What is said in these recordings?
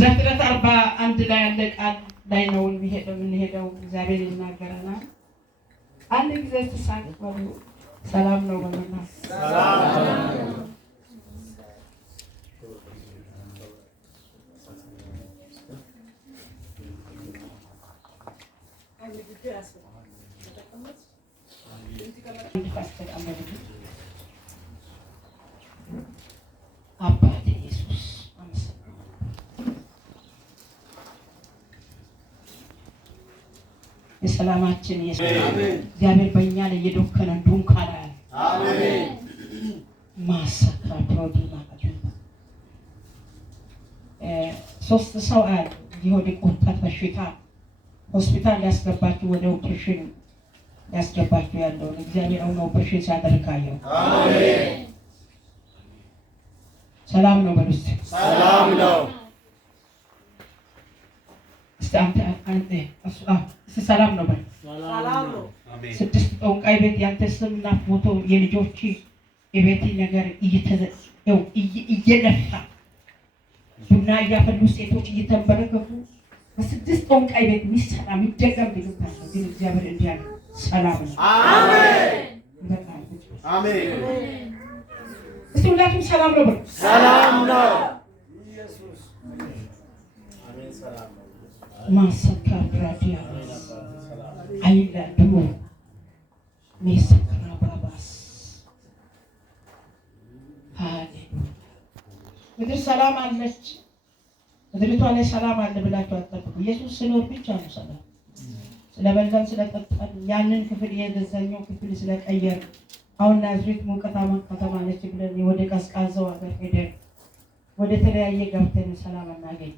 ዘፍጥረት 41 ላይ ያለ ቃል ላይ ነው የምንሄደው። እግዚአብሔር ይናገረናል። አንድ ጊዜ ተሳቀቁ። ሰላም ነው በመና ሰላም አባቴ ኢየሱስ የሰላማችን እግዚአብሔር በእኛ ላይ የዶከነ ዱንካን አሜን ማሰካ ፕሮዲና ሶስት ሰው አለ የሆድ ቁርጠት በሽታ ሆስፒታል ያስገባችሁ ወደ ኦፕሬሽን ያስገባችሁ ያለው እግዚአብሔር አሁን ኦፕሬሽን ሲያደርጋየው አሜን ሰላም ነው በሉስ ሰላም ነው ሰላም ነው በል ሰላም ነው አሜን ስድስት ጠንቋይ ቤት ያንተ ስምና ፎቶ የልጆች የቤት ነገር እየለፋ ቡና እያፈሉ ሴቶች እየተንበረከኩ በስድስት ጠንቋይ ቤት የሚሰራ የሚደገም ልጅታል ግን እግዚአብሔር እንዲያ ሰላም ነው አሜን አሜን እስቲ ሁላችሁም ሰላም ነው በሉ ሰላም ነው ኢየሱስ አሜን ሰላም ነው ማሰካ ብራዲያ አይላ ድሞ ሜሰክራ ባባስ ሃሌሉያ ምድር ሰላም አለች ምድሪቷ ላይ ሰላም አለ ብላችሁ አትጠብቁ ኢየሱስ ሲኖር ብቻ ነው ሰላም ስለበላን ስለጠጣን ያንን ክፍል የገዛኛው ክፍል ስለቀየር አሁን ናዝሬት ሙቀታማ ከተማ ነች ብለን ወደ ቀዝቃዛው ሀገር ሄደን ወደ ተለያየ ገብተን ሰላም እናገኝ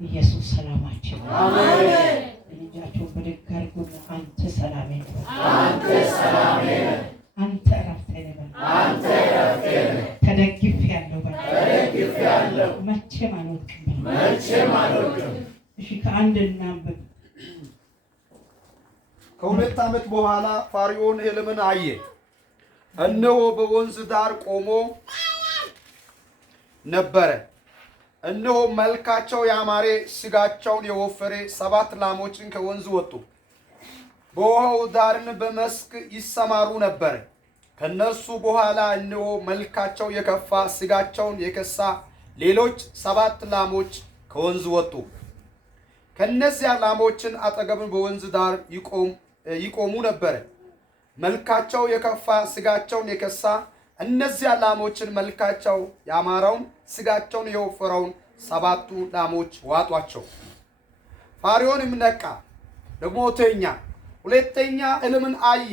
ኢየሱስ ሰላማችን አሜን ልጃቸው በደጋር ጎን አንተ ሰላሜ ነህ አንተ ሰላሜ ነህ አንተ እረፍቴ ነህ አንተ እረፍቴ ነህ ተደግፌያለሁ ተደግፌያለሁ መቼም አልወድቅም እሺ ከአንድ እናንብብ ከሁለት ዓመት በኋላ ፋርዖን ሕልምን አየ እነሆ በወንዝ ዳር ቆሞ ነበረ እነሆ መልካቸው ያማረ ስጋቸውን የወፈረ 7 ላሞችን ከወንዝ ወጡ በውሃው ዳርን በመስክ ይሰማሩ ነበር ከነሱ በኋላ እነሆ መልካቸው የከፋ ስጋቸውን የከሳ ሌሎች 7 ላሞች ከወንዝ ወጡ ከነዚያ ላሞችን አጠገብ በወንዝ ዳር ይቆሙ ነበር መልካቸው የከፋ ስጋቸውን የከሳ እነዚያ ላሞችን መልካቸው ያማረውን ስጋቸውን የወፈረውን 7 ላሞች ዋጧቸው ፋርዖንም ነቃ ደግሞ ተኛ ሁለተኛ ሕልምን አየ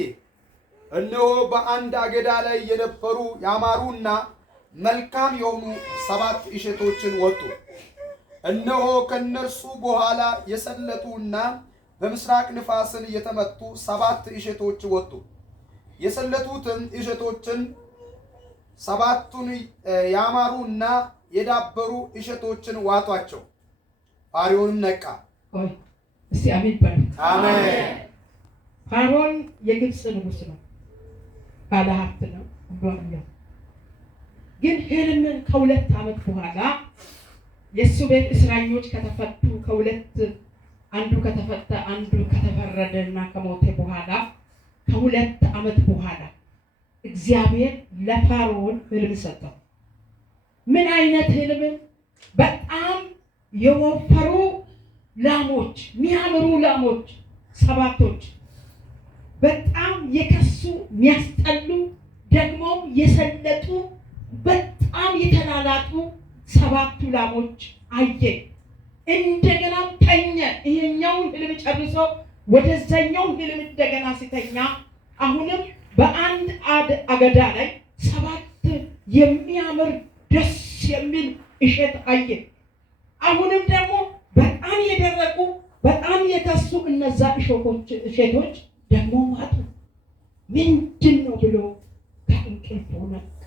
እነሆ በአንድ አገዳ ላይ የነበሩ ያማሩና መልካም የሆኑ 7 እሸቶችን ወጡ እነሆ ከነርሱ በኋላ የሰለቱና በምስራቅ ንፋስን የተመቱ 7 እሸቶች ወጡ የሰለቱትን እሸቶችን 7ቱን ያማሩና የዳበሩ እሸቶችን ዋጧቸው ፋርዖንም ነቃ እስቲ አሜን በሉ አሜን ፋርዖን የግብጽ ንጉስ ነው ባለ ሀብት ነው ሁሉ ግን ሕልምን ከሁለት ዓመት በኋላ የሱ ቤት እስራኤሎች ከተፈቱ ከሁለት አንዱ ከተፈታ አንዱ ከተፈረደና ከሞተ በኋላ ከሁለት ዓመት በኋላ እግዚአብሔር ለፋርዖን ሕልም ሰጠው ምን አይነት ሕልም በጣም የወፈሩ ላሞች የሚያምሩ ላሞች 7ቶች በጣም የከሱ የሚያስጠሉ ደግሞ የሰለጡ በጣም የተላላጡ 7 ላሞች አየ እንደገና ተኛ ይሄኛውን ሕልም ጨርሶ ወደዛኛው ሕልም እንደገና ሲተኛ አሁንም በአንድ አገዳ ላይ 7 የሚያምር ደስ የሚል እሸት አየ አሁንም ደግሞ በጣም የደረቁ በጣም የከሱ እነዛ እሸቶች ደግሞ ዋጡ ምንድነው ብሎ ከእንቅልፉ ነቃ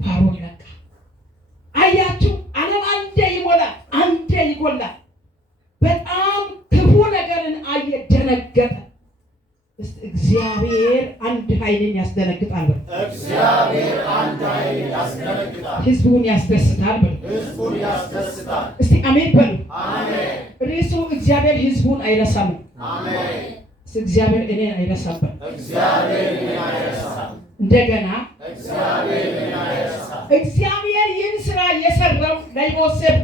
ፋርዖን ነቃ አያችሁ ዓለም አንዴ ይሞላል አንዴ ይጎላል በጣም ክፉ ነገርን አየ ደነገጠ እግዚአብሔር አንድ ኃይልን ያስደነግጣል። እግዚአብሔር አንድ ኃይልን ያስደነግጣል። ሕዝቡን ያስደስታል። ሕዝቡን ያስደስታል። እስቲ አሜን በሉ። አሜን። ርዕሱ እግዚአብሔር ሕዝቡን አይረሳም። አሜን። እግዚአብሔር እኔን አይረሳም። እግዚአብሔር እኔን አይረሳም። እንደገና እግዚአብሔር እኔን አይረሳም። እግዚአብሔር ይህን ስራ የሰራው ለዮሴፍ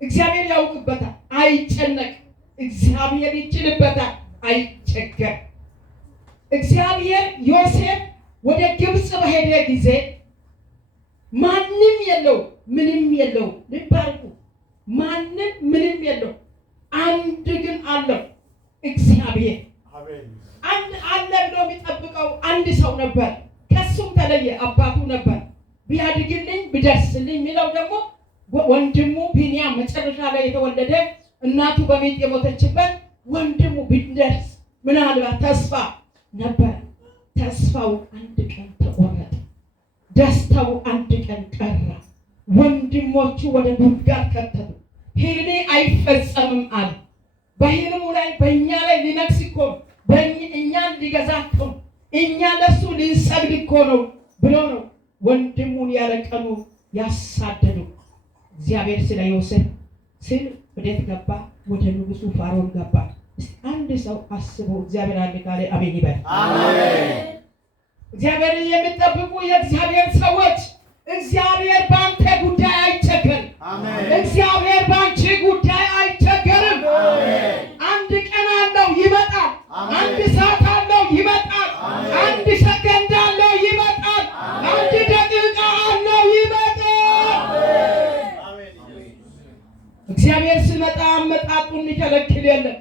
እግዚአብሔር ያውቅበታል፣ አይጨነቅ። እግዚአብሔር ይችልበታል፣ አይቸገር። እግዚአብሔር ዮሴፍ ወደ ግብፅ በሄደ ጊዜ ማንም የለው፣ ምንም የለው። ልባርኩ ማንም ምንም የለው። አንድ ግን አለው እግዚአብሔር። አንድ አለ ብሎ የሚጠብቀው አንድ ሰው ነበር። ከሱም ተለየ፣ አባቱ ነበር። ቢያድግልኝ ቢደርስልኝ የሚለው ደግሞ ወንድሙ ቢንያም መጨረሻ ላይ የተወለደ እናቱ በምጥ የሞተችበት ወንድሙ ቢደርስ ምናልባት ተስፋ ነበር። ተስፋው አንድ ቀን ተቆረጠ። ደስታው አንድ ቀን ቀረ። ወንድሞቹ ወደ ጉድጓድ ከተቱ። ሕልሜ አይፈጸምም አለ። በሕልሙ ላይ በእኛ ላይ ሊነግስ እኮ እኛን ሊገዛ እኮ እኛ ለሱ ልንሰግድ እኮ ነው ብሎ ነው ወንድሙን ያለቀኑ ያሳደዱ። እግዚአብሔር ስለ ዮሴፍ ሲል ወዴት ገባ? ወደ ንጉሱ ፋሮን ገባ። አንድ ሰው አስቦ እግዚአብሔር አለ ካለ አሜን ይበል። አሜን። እግዚአብሔር የሚጠብቁ የእግዚአብሔር ሰዎች እግዚአብሔር ባንተ ጉዳይ አይቸገርም። አሜን። እግዚአብሔር ባንቺ ጉዳይ አይቸገርም። አሜን። አንድ ቀን አለው ይመጣል። አንድ ሰዓት አለው ይመጣል። አንድ ሰከንድ አለው ይመጣል። አንድ ደቂቃ አለው ይመጣል። እግዚአብሔር ሲመጣ አመጣጡን የሚከለክል የለም።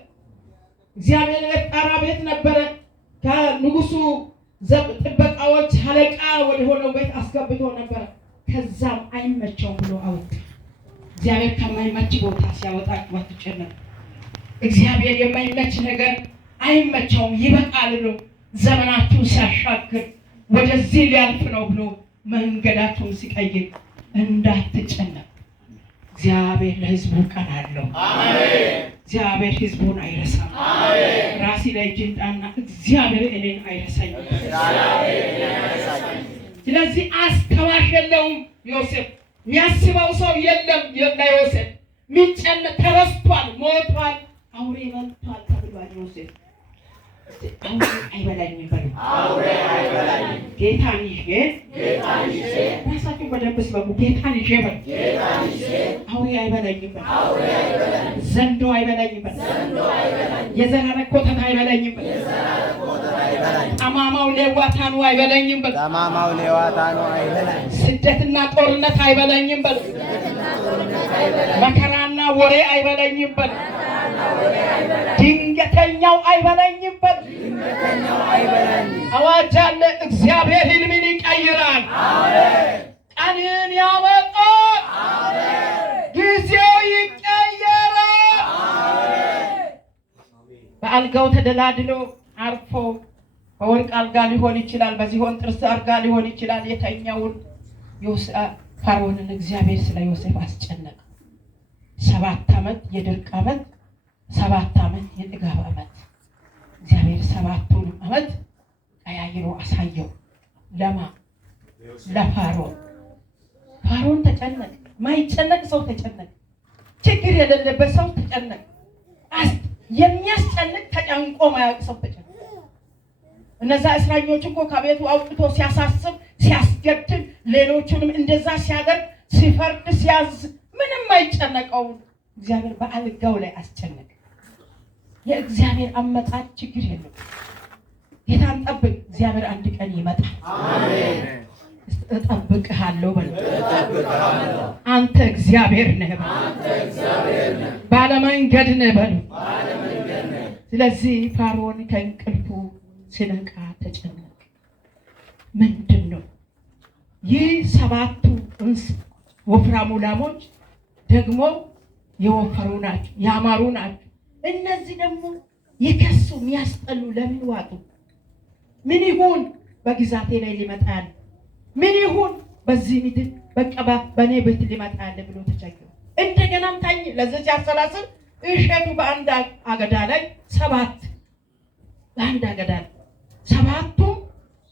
እግዚአብሔር የጣራ ቤት ነበረ። ከንጉሱ ጥበቃዎች አለቃ ወደ ሆነው ቤት አስገብቶ ነበረ። ከዛም አይመቸውም ብሎ አወጣ። እግዚአብሔር ከማይመች ቦታ ሲያወጣ አትጨነቁ። እግዚአብሔር የማይመች ነገር አይመቸውም፣ ይበቃል ብሎ ዘመናችሁን ሲያሻግር ወደዚህ ሊያልፍ ነው ብሎ መንገዳችሁን ሲቀይር እንዳትጨነቁ። እግዚአብሔር ለሕዝቡ ቀን አለው። አሜን። እግዚአብሔር ሕዝቡን አይረሳም። አሜን። ራሲ ላይ ጅንጣና እግዚአብሔር እኔን አይረሳኝም። ስለዚህ አስተዋሽ የለውም ዮሴፍ። የሚያስበው ሰው የለም። ለዮሴፍ የሚጨነቅ ተረስቷል፣ ሞቷል፣ አውሬ በልቷል ተብሏል። ዮሴፍ አውሬ አይበላኝም በሉ። አውሬ አይበላኝም። ጌታን ይዤ ራሳችሁ በደንብ ስበቡ። ጌታን ይዤ በሉ። አውሬ አይበላኝም በሉ። ዘንዶ አይበላኝም በሉ። የዘራረ ኮተት አይበላኝም በሉ። ጠማማው ሌዋታኑ አይበላኝም በሉ። ስደትና ጦርነት አይበላኝም በሉ። መከራና ወሬ አይበላኝም በሉ። ድንገተኛው አይበላኝም በሉ። አዋጅ አለ። እግዚአብሔር ሕልምን ይቀይራል። ቀንን ያመጣል። ጊዜው ይቀየራል። በአልጋው ተደላድሎ አርፎ በወርቅ አልጋ ሊሆን ይችላል፣ በዝሆን ጥርስ አልጋ ሊሆን ይችላል። የተኛውን ፋርዖንን እግዚአብሔር ስለ ዮሴፍ አስጨነቀ። 7 ዓመት የድርቅ ዓመት፣ 7 ዓመት የጥጋብ ዓመት። እግዚአብሔር 7ቱን ዓመት ቀያይሮ አሳየው። ለማ ለፋርዖን። ፋርዖን ተጨነቀ። ማይጨነቅ ሰው ተጨነቀ። ችግር የሌለበት ሰው ተጨነቀ። የሚያስጨንቅ ተጨንቆ ማያውቅ ሰው ተጨነቀ። እነዛ እስረኞች እኮ ከቤቱ አውጥቶ ሲያሳስብ፣ ሲያስገድል፣ ሌሎቹንም እንደዛ ሲያደርግ፣ ሲፈርድ፣ ሲያዝ ምንም አይጨነቀው። እግዚአብሔር በአልጋው ላይ አስጨነቀ። የእግዚአብሔር አመጣጥ ችግር የለም። ጌታን ጠብቅ። እግዚአብሔር አንድ ቀን ይመጣል። አሜን። እጠብቅሃለሁ በል። አንተ እግዚአብሔር ነህ በል። ባለመንገድ ነህ በል። ስለዚህ ፋርዖን ከእንቅልፉ ሲነቃ ተጨነቀ። ምንድን ነው ይህ? 7ቱ ወፍራሙ ላሞች ደግሞ የወፈሩ ናቸው፣ ያማሩ ናቸው። እነዚህ ደግሞ የከሱ የሚያስጠሉ ለምን ዋጡ? ምን ይሁን በግዛቴ ላይ ሊመጣ ያለ? ምን ይሁን በዚህ ምድር በቃ በእኔ ቤት ሊመጣ ያለ ብሎ ተቸገረ። እንደገናም ታኝ ለዚህ ሲያሰላስል እሸቱ በአንድ አገዳ ላይ 7 በአንድ አገዳ ላይ 7ቱም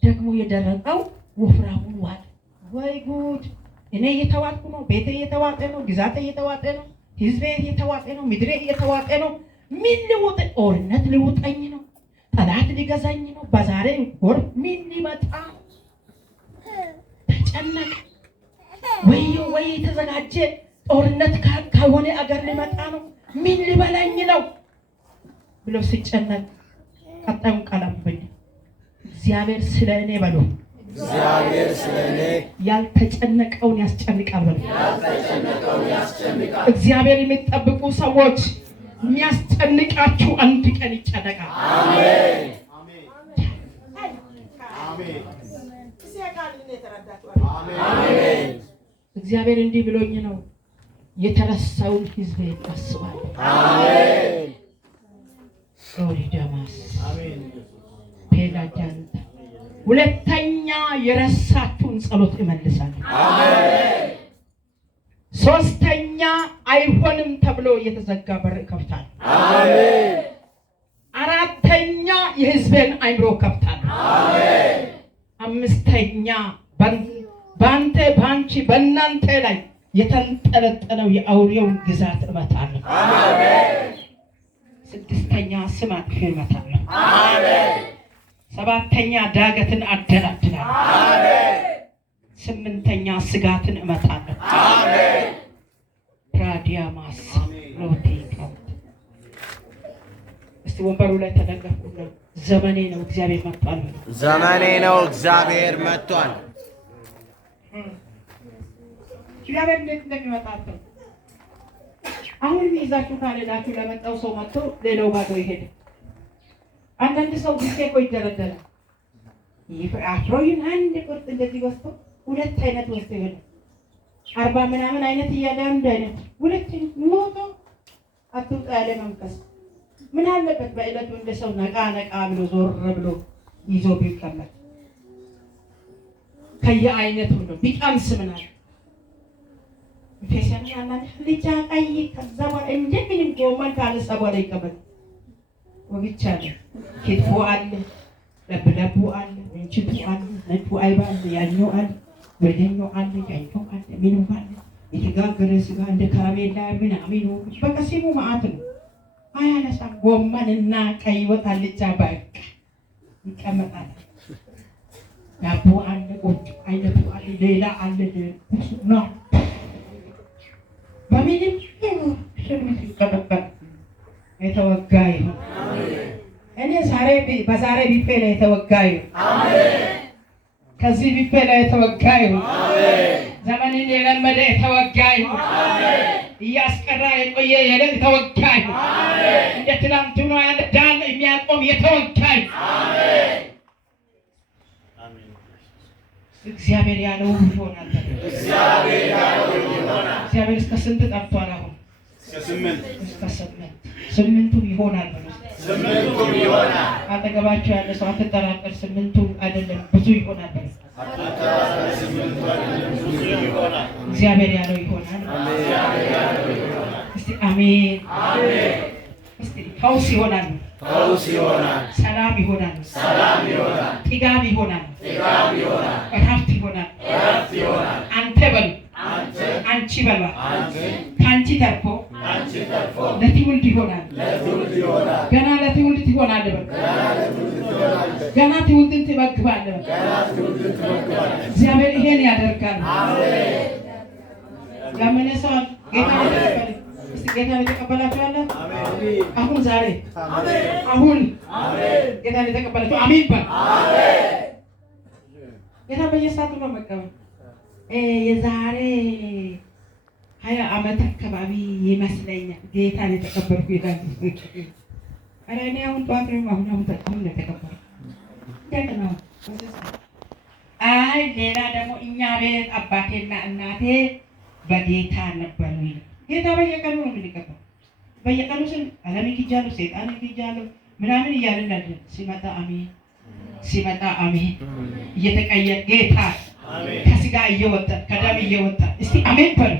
ደግሞ የደረቀው ወፍራሙን ዋጥ። ወይ ጉድ! እኔ እየተዋጥኩ ነው፣ ቤቴ እየተዋጠ ነው፣ ግዛቴ እየተዋጠ ነው፣ ህዝቤ እየተዋጠ ነው፣ ምድሬ እየተዋጠ ነው። ምን ልውጥ? ጦርነት ልውጠኝ ነው፣ ጠላት ሊገዛኝ ነው። በዛሬ ወር ምን ሊመጣ? ተጨነቀ። ወይ የተዘጋጀ ጦርነት ከሆነ አገር ሊመጣ ነው፣ ምን ሊበላኝ ነው ብሎ ሲጨነቅ ቀጣዩን ቃል አንብበኝ። እግዚአብሔር ስለ እኔ በሉ። እግዚአብሔር ስለ እኔ ያልተጨነቀውን ያስጨንቃል በሉ። እግዚአብሔር የሚጠብቁ ሰዎች የሚያስጨንቃችሁ አንድ ቀን ይጨነቃል። አሜን። እግዚአብሔር እንዲህ ብሎኝ ነው የተረሳውን ህዝብ ያስባል። አሜን። ኦሪዳማስ ፔላጃንታ ሁለተኛ የረሳችሁን ጸሎት እመልሳለሁ። አሜን። ሶስተኛ አይሆንም ተብሎ የተዘጋ በር እከፍታለሁ። አሜን። አራተኛ የህዝቤን አይምሮ እከፍታለሁ። አሜን። አምስተኛ በአንተ በአንቺ በእናንተ ላይ የተንጠለጠለው የአውሬውን ግዛት እመታለሁ። አሜን። ስድስተኛ ስም አጥፊ እመታለሁ። አሜን። ሰባተኛ ዳገትን አደላድላለሁ። አሜን። ስምንተኛ ስጋትን እመታለሁ። አሜን። ራዲያማስ ሮቲካ እስቲ ወንበሩ ላይ ተደገፉ። ዘመኔ ነው እግዚአብሔር መጥቷል። ዘመኔ ነው እግዚአብሔር መጥቷል። እግዚአብሔር እንዴት እንደሚመጣው አሁን ይዛችሁ ካልሄዳችሁ ለመጣው ሰው መጥቶ ሌላው ባዶ ይሄድ። አንዳንድ ሰው ጊዜ እኮ ይደረደራል። አፍሮይን አንድ ቁርጥ እንደዚህ ወስዶ 2 አይነት ወስዶ ይሄዳል። 40 ምናምን አይነት እያለ አንድ አይነት 2 ሞቶ አትውጣ ያለ መንፈስ ምን አለበት በእለቱ እንደ ሰው ነቃ ብሎ ዞር ብሎ ይዞ ቢቀመጥ ከየአይነቱ ነው ቢቀምስ ምናምን ፈሰና ያላን ልጅ አቃይ ከዛ በኋላ እንደምን ጎመን ካለ ሰባለ ይቀበል ወግቻለ ክትፎ አለ ለብለቡ አለ እንችቱ አለ ነቱ አይባል ያኛው አለ ወደኛው አለ ያኛው አለ ምኑ አለ የተጋገረ ስጋ እንደ ካራሜላ ምናምን በቃ ሲሙ ማአት ነው። አያነሳ ጎመንና ቀይ ወጥ አልጫ በቃ ይቀመጣል። ዳቦ አለ ቆጭ አይነቱ አለ ሌላ አለ ነው በምንም ሽርምት ይቀበል የተወጋ ይሁን። እኔ በዛሬ ቢፌ ላይ የተወጋ ይሁን። ከዚህ ቢፌ ላይ የተወጋ ይሁን። ዘመንን የለመደ የተወጋ ይሁን። እያስቀራ የቆየ የተወጋ ይሁን። እንደ ትናንቱ ነው ያለ ዳል የሚያቆም የተወጋ ይሁን። እግዚአብሔር ያለው ይሆናል። እግዚአብሔር እስከ ስንት ጠርቷል? አሁን እስከ 8 ይሆናል። አጠገባቸው ያለ ሰው አትጠራጠር፣ 8 አይደለም ብዙ ይሆናል። እግዚአብሔር ያለው ይሆናል። እስቲ አሜን። እስቲ ፈውስ ይሆናል። ሰላም ይሆናል። ጥጋብ ይሆናል። እረፍት ይሆናል። አንተ በሉ አንቺ በሉ ከአንቺ ተርፎ ለትውልድ ይሆናል። ገና ለትውልድ ይሆናል። ገና ትውልድን ትመግባለህ። እግዚአብሔር ይሄን ያደርጋል። ያመነ ሰው ጌታ የተቀበላችሁ አለ። አሁን ዛሬ አሁን ጌታ የተቀበላችሁ አሜን በል። ጌታ በየሰዓቱ ነው መቀበል። የዛሬ 20 ዓመት አካባቢ ይመስለኛል ጌታን የተቀበልኩ ይላል። ኧረ እኔ አሁን ጠዋት ነው አሁን ተቀበልኩ። ደግሞ ሌላ ደግሞ እኛ ቤት አባቴና እናቴ በጌታ ነበሩ። ጌታ በየቀኑ ነው የምንቀበለው። በየቀኑ ስን ዓለም ይክጃለሁ፣ ሰይጣን ይክጃለሁ ምናምን እያልን አይደል። ሲመጣ አሜን እየተቀየረ ጌታ ከስጋ እየወጣ ከደም እየወጣ እስቲ አሜን በሉ።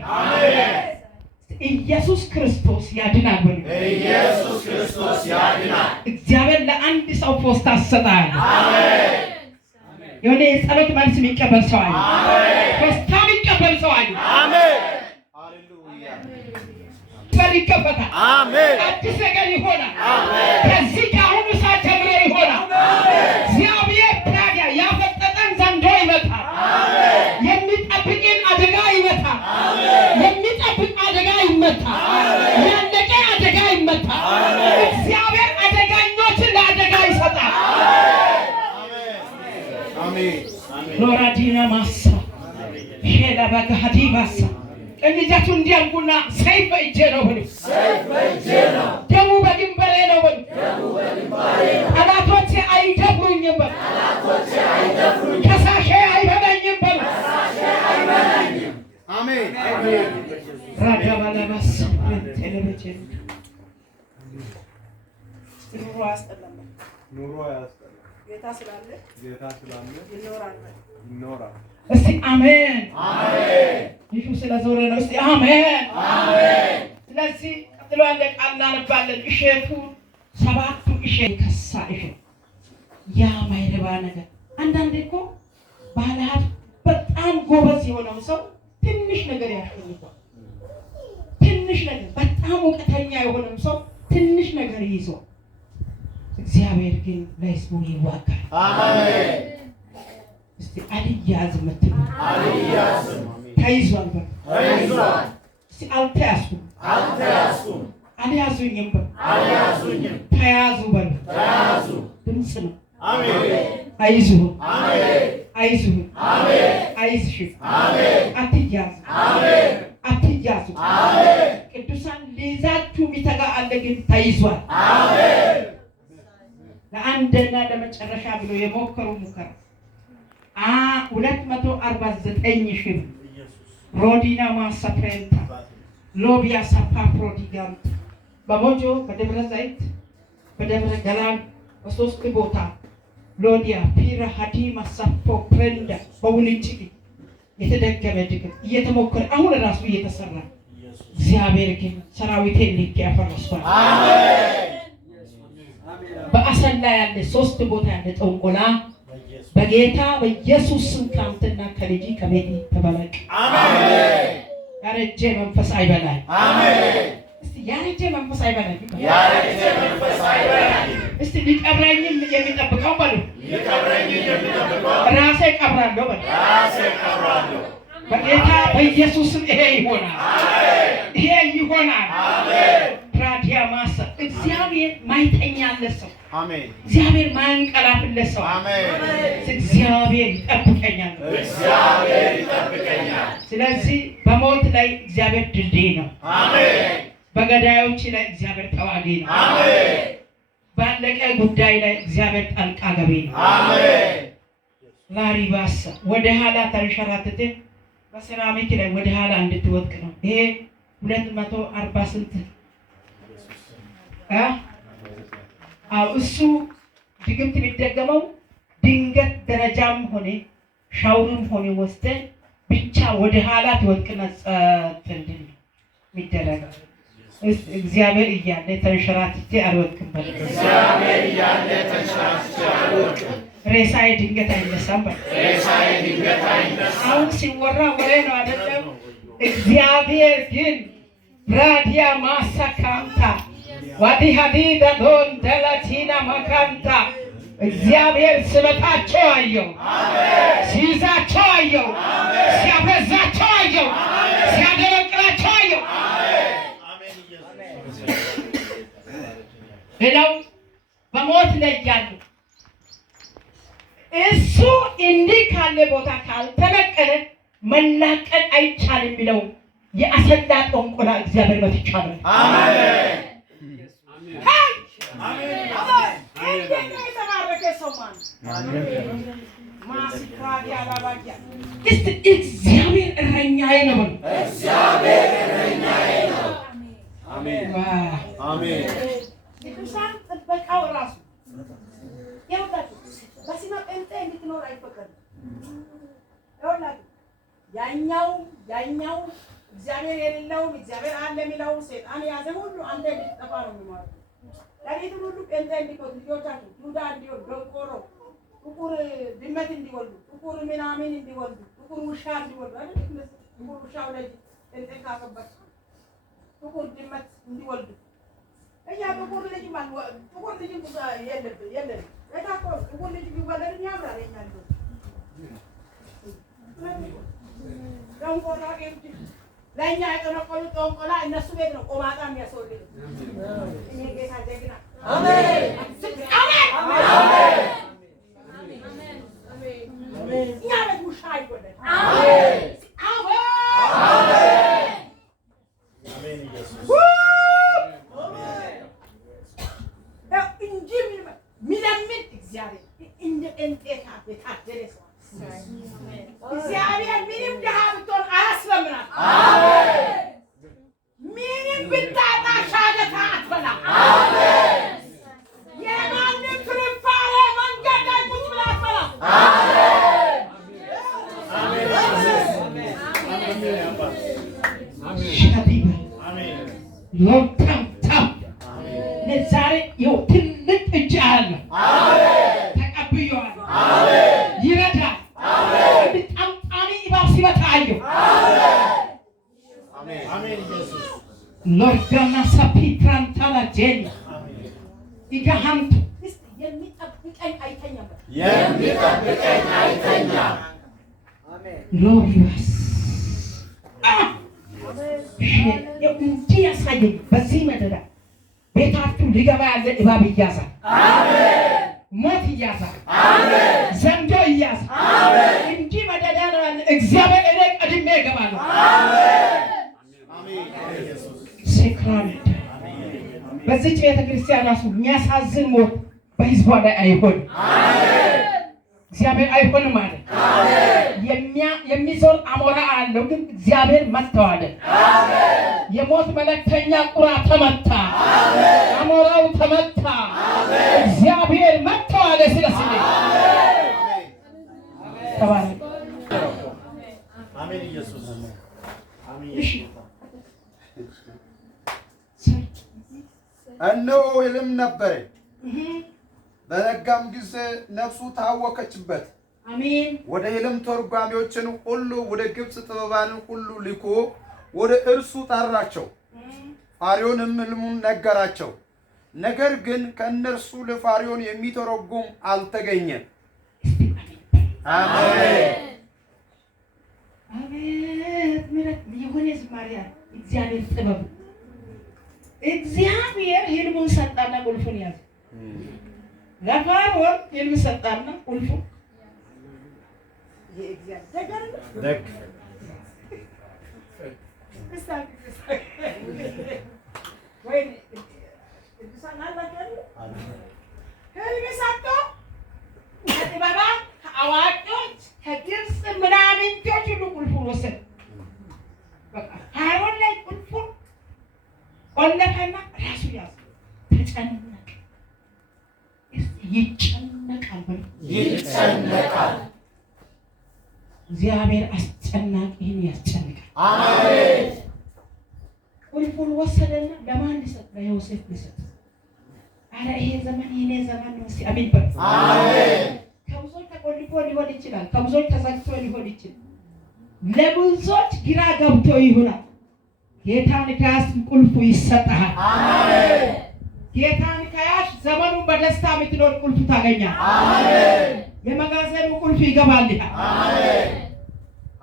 ኢየሱስ ክርስቶስ ያድናል በሉ። ኢየሱስ ክርስቶስ ያድናል። እግዚአብሔር ለአንድ ሰው ፖስታ አሰጣል። የሆነ የጸሎት መልስ የሚቀበል ሰው አለ። ፖስታ የሚቀበል ሰው አለ። በር ይከፈታል። አዲስ ነገር ይሆናል። ከዚህ ከአሁኑ ሰዓት ጀምሮ ይሆናል። እግዚአብሔር ታዲያ ያፈጠጠን ዘንዶ ይመታል። የሚጠብቅን አደጋ ይመታል። የሚጠብቅ አደጋ ይመታል። ያለቀ አደጋ ይመታል። እግዚአብሔር አደጋኞችን ለአደጋ ይሰጣል። ሎራዲና ማሳ ሼላ ባጋዲ ማሳ እንጃችሁ እንዲያርጉና ሰይፍ በእጄ ነው በሉ። ደሙ በግንባሬ ነው በሉ። ጠላቶቼ አይደፍሩኝም በሉ። ከሳሼ አይበላኝም በሉ። አሜን። ራዳባላባስ ቴሌቪዥን ኑሮ ያስጠላል። ጌታ ስላለ ይኖራል። እስቲ አሜን አሜን። ይሁ ስለዞረ ነው። እስቲ አሜን አሜን። ስለዚህ ቀጥሎ ያለ ቃል እናነባለን። እሸቱ ሰባቱ እሸት ከሳ እሸት ያ ማይረባ ነገር። አንዳንዴ እኮ ባለሀብት በጣም ጎበዝ የሆነው ሰው ትንሽ ነገር ያሸንፋል። ትንሽ ነገር በጣም እውቀተኛ የሆነው ሰው ትንሽ ነገር ይዞ እግዚአብሔር ግን ለሕዝቡ ይዋጋል። አሜን። እስቲ አልያዝ ምትሉ አልያዝም ተይዟል በሉ። ተይዟል። እስቲ አልተያዝኩም አልያዙኝም በሉ። ተያዙ በሉ። ተያዙ ድምፅ ነው። አሜን። አይዞህ አሜን። አይዞህ አሜን። አይዞሽ አሜን። አትያዙ አሜን። አትያዙ አሜን። ቅዱሳን ሊይዛችሁ የሚተጋ አለ ግን ተይዟል። አሜን። ለአንድና ለመጨረሻ ብሎ የሞከሩ ሙከራ 249,000 ሮዲና ማሳፕሬንታ ሎቢያ ሳፓ ፕሮዲጋንት በሞጆ በደብረ ዘይት በደብረ ገላን በሶስት ቦታ ሎዲያ ፒራ ሀዲማ ሳፖ ፕሬንዳ በውልጭ የተደገመ ድግም እየተሞከረ አሁን ራሱ እየተሰራ እግዚአብሔር ግን ሰራዊቴን ልክ ያፈርሷል። አሜን። በአሰላ ያለ 3 ቦታ ያለ ጠንቆላ በጌታ በኢየሱስ ስም ካንተና ከልጅ ከቤት ተበለቅ። አሜን። ያረጀ መንፈስ አይበላል። አሜን። እስቲ ያረጀ መንፈስ አይበላል። ያረጀ መንፈስ አይበላል። እስቲ ሊቀብረኝም የሚጠብቀው በሉ። ሊቀብረኝም የሚጠብቀው ራሴ ቀብራለሁ በሉ። ራሴ ቀብራለሁ። በጌታ በኢየሱስ ስም ይሄ ይሆናል። አሜን። ይሄ ይሆናል። አሜን። ራዲያ ማሳ እግዚአብሔር ማይተኛለት ሰው አሜን። እግዚአብሔር ማንቀላፍለት ሰው አሜን። እግዚአብሔር ይጠብቀኛል። እግዚአብሔር ይጠብቀኛል። ስለዚህ በሞት ላይ እግዚአብሔር ድልድይ ነው። አሜን። በገዳዮች ላይ እግዚአብሔር ተዋጊ ነው። አሜን። ባለቀ ጉዳይ ላይ እግዚአብሔር ጣልቃ ገቢ ነው። አሜን። ላሪባሳ ወደ ኋላ ተንሸራተተ በሴራሚክ ላይ ወደ ኋላ እንድትወድቅ ነው። ይሄ 248 እሱ ድግምት የሚደገመው ድንገት ደረጃም ሆነ ሻውርም ሆነ ወስደ ብቻ ወደ ኋላ ትወድቅና ጸጥ እንድል የሚደረግ እግዚአብሔር እያለ ተንሸራትቼ አልወድቅም በል። እግዚአብሔር እያለ ተንሸራትቼ አልወድቅም። ሬሳዬ ድንገት አይነሳም በል። ሬሳዬ ድንገት አይነሳም። አሁን ሲወራ ወሬ ነው አይደለም። እግዚአብሔር ግን ራዲያ ማሳካንታ ዋዲ ሀዲዳ ዶን ደላቲና ማካንታ እግዚአብሔር ስመታቸው አየው። ሲይዛቸው አየው። ሲያበዛቸው አየው። ሲያደረቅራቸው አየው። ሌላው በሞት ላይ ያሉ እሱ እንዲህ ካለ ቦታ ካልተነቀለ መላቀቅ አይቻልም ብለው የአሰላ ጠንቆላ እግዚአብሔር መትቻለሁ። አሜን። እግዚአብሔር እረኛዬ ነው። እግዚአብሔር እረኛዬ ነው። አሜን አሜን። ቅዱሳን ጥበቃው ራሱ ያውቃችሁ በሲና ጴንጤ እንድትኖር አይፈቀድም። ያውቃችሁ ያኛው እግዚአብሔር የሌለው እግዚአብሔር አለ የሚለው ሰይጣን ያዘ ሁሉ አንተ እንድትጠፋ ነው የሚማሩ። ለቤት ሁሉ ጴንጤ እንዲወልዱ ልጆቻችሁ ዱዳ እንዲወልዱ ደንቆሮ ጥቁር ድመት እንዲወልዱ ጥቁር ምናምን እንዲወልዱ ጥቁር ውሻ እንዲወልዱ አይደል? ጥቁር ውሻው ላይ ጴንጤ ካገባች ጥቁር ድመት እንዲወልዱ እኛ ጥቁር ልጅ ማለት ጥቁር ልጅ የለም ለታቆ ጥቁር ልጅ ቢወለድ ያምራል። የኛ ልጅ ደንቆሮ ጌምት ለእኛ የተነቆሉ ጠንቆላ እነሱ ቤት ነው ቆማጣ የሚያስወልድ። እኔ ጌታ ጀግና አሜን አሜን እኛ ቤት ውሻ አይወለድ። አሜን አሜን አሜን ኢየሱስ እንጂ ሚለምን እግዚአብሔር እንደ እንጤታ በታደለ ሰው እግዚአብሔር ምንም ደሃ ብትሆን አያስለምናት። አሜን ምንም ብታጣ ሻገታ አትበላ። አሜን የማንም ፍርፋሬ መንገድ ላይ ቁጭ ብላ አትበላ። አሜን አሜን አሜን ሎታም ታም ለዛሬ ይኸው ትልቅ እጅ አለ። አሜን ተቀብዬዋለሁ። አሜን ይረዳል። አሜን ጣምጣሚ እባብ ሲመታ አየሁ። አሜን አሜን ኢየሱስ ሎርዳና ሰፒትራን ታላጀን ይጋሃምቱ የሚጠብቀኝ አይተኛም። የሚጠብቀኝ አይተኛም። አሜን ሎሪያስ እንጂ ያሳየኝ በዚህ መደዳ ቤታችሁ ሊገባ ያለ እባብ ይያዛል። አሜን ሞት ይያዛል። አሜን ዘንዶ ይያዛል። አሜን እንጂ መደዳ ነው ያለ እግዚአብሔር እኔ ቀድሜ እገባለሁ። አሜን አሜን ኢየሱስ ሰክራን በዚህ ቤተክርስቲያን ራሱ የሚያሳዝን ሞት በህዝቧ ላይ አይሆንም። አሜን እግዚአብሔር አይሆንም አለ። አሜን የሚዞር አሞራ አለው ግን እግዚአብሔር መተዋለ። አሜን የሞት መለክተኛ ቁራ ተመታ። አሜን አሞራው ተመታ። አሜን እግዚአብሔር መተዋለ። ስለዚህ አሜን ተባረክ። አሜን ኢየሱስ አሜን። እሺ እነሆ ሕልም ነበረ። በነጋም ጊዜ ነፍሱ ታወከችበት። አሜን ወደ ሕልም ተርጓሚዎችን ሁሉ ወደ ግብፅ ጥበባንን ሁሉ ልኮ ወደ እርሱ ጠራቸው። ፋርዖንም ሕልሙን ነገራቸው። ነገር ግን ከእነርሱ ለፋርዖን የሚተረጉም አልተገኘም። አሜን አቤት ምሕረት የሆነ ዝማሬ እግዚአብሔር ጥበብ እግዚአብሔር ሕልሙን ሰጣና ቁልፉን ያዘ። ለፋርዖን ሕልም ሰጣና ቁልፉን የእግዚአብሔር ደግ ወይ ሕልም ሰጥቶ ከጥበባት ከአዋቂዎች ከግብፅ ምናምንቶች ሁሉ ቁልፉን ወሰደ። ፋርዖን ላይ ቁልፉን ቆለፈና ራሱ ያዘ። ተጨነቀ። ይጨነቃል ብሎ ይጨነቃል። እግዚአብሔር አስጨናቂን ያስጨንቃል። አሜን ቁልፉን ወሰደና ለማን ሊሰጥ? ለዮሴፍ ሊሰጥ። አረ ይሄ ዘመን የኔ ዘመን ነው። እስኪ አሜን በል። አሜን ከብዙዎች ተቆልፎ ሊሆን ይችላል። ከብዙዎች ተዘግቶ ሊሆን ይችላል። ለብዙዎች ግራ ገብቶ ይሆናል። ጌታን ከያዝ ቁልፉ ይሰጣል። አሜን ጌታን ከያዝ ዘመኑ በደስታ የምትኖር ቁልፉ ታገኛል። አሜን የመጋዘኑ ቁልፍ ይገባልሃል። አሜን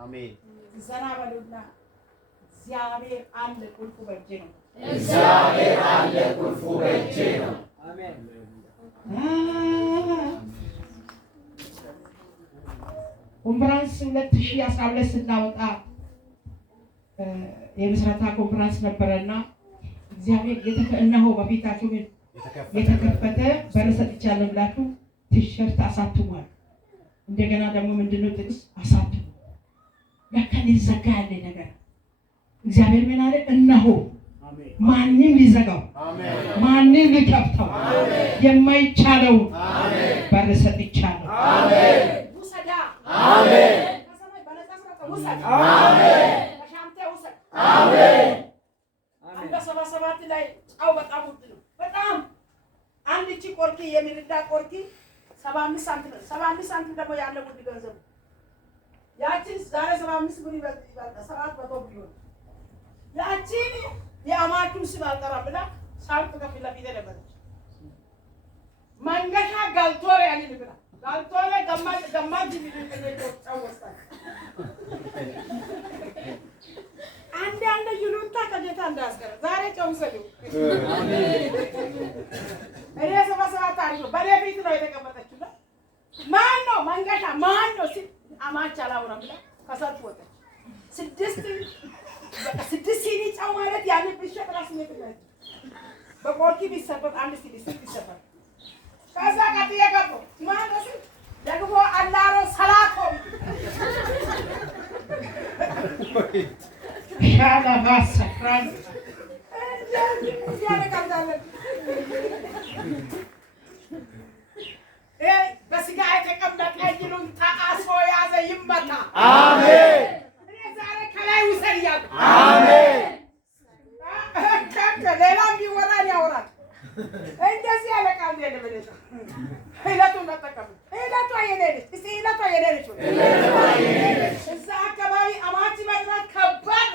አሜን ዘና በሉና እግዚአብሔር አለ ቁልፉ በእጄ ነው። እግዚአብሔር አለ ቁልፉ በእጄ ነው። አሜን ኮንፈረንስ 2012 ስናወጣ የምስረታ ኮንፈረንስ ነበረና እግዚአብሔር እነሆ በፊታችሁ የተከፈተ በር ሰጥቻለሁ ብላችሁ ቲሸርት አሳትሟል። እንደገና ደግሞ ምንድነው ጥቅስ አሳትሟል። ለካ ሊዘጋ ያለ ነገር እግዚአብሔር ምን አለ? እነሆ ማንም ሊዘጋው ማንም ሊከፍተው የማይቻለው በር ሰጥቻለሁ። አሜን ውሰዳ። አሜን ከሰማይ ባለጣፍራ ውሰዳ። አሜን ከሻንተ ውሰዳ። አሜን አንተ 77 ላይ ጫው በጣም ውድ ነው። በጣም አንድ እቺ ቆርኪ የሚልዳ ቆርኪ 75 ሳንቲም ነው። 75 ሳንቲም ደግሞ ያለው ውድ ገንዘብ ያቺን ዛሬ 75 ብር ይበልጣል 700 ብር ይሆናል። ያቺን የአማቹን ስም አልጠራም ብላ ሳልጥ ከፊት ለፊት ነበረች። መንገሻ ጋልቶሬ ያልን ብላ ጋልቶሬ ገማጅ ጫወስታ አንድ ይሉንታ ከጌታ እንዳስቀረ ዛሬ ጨውሰሉ እኔ ሰባሰባ ታሪክ ነው። በኔ ፊት ነው የተቀመጠችው። ማን ነው መንገሻ ማን ነው ሲል አማች አላወራም ብላ ከሰልፍ ወጣች። ስድስት ሲኒ ጫው ማለት ያንን ብሸጥ ራሱ ነው በቆርኪ ቢሰፈር አንድ ሲኒ ቢሰፈር ከዛ ቀጥዬ ገባሁ። ማን ነው ሲል ደግሞ አላሮ ሰላቶ ሻላ ማሰፍራን በስጋ የተቀመጠ ይሉን ተአሶ ያዘ ይመታ። አሜን። እኔ ዛሬ ከላይ ውሰድ ያልኩ አሜን። ሌላም ቢወራን ያወራል። እንደዚህ ያለቃል እንደለበለች ኃይላቱን ተጠቀሙ። ኃይላቷ የኔነች እስቲ ኃይላቷ የኔነች እዛ አካባቢ አማች መጥራት ከባድ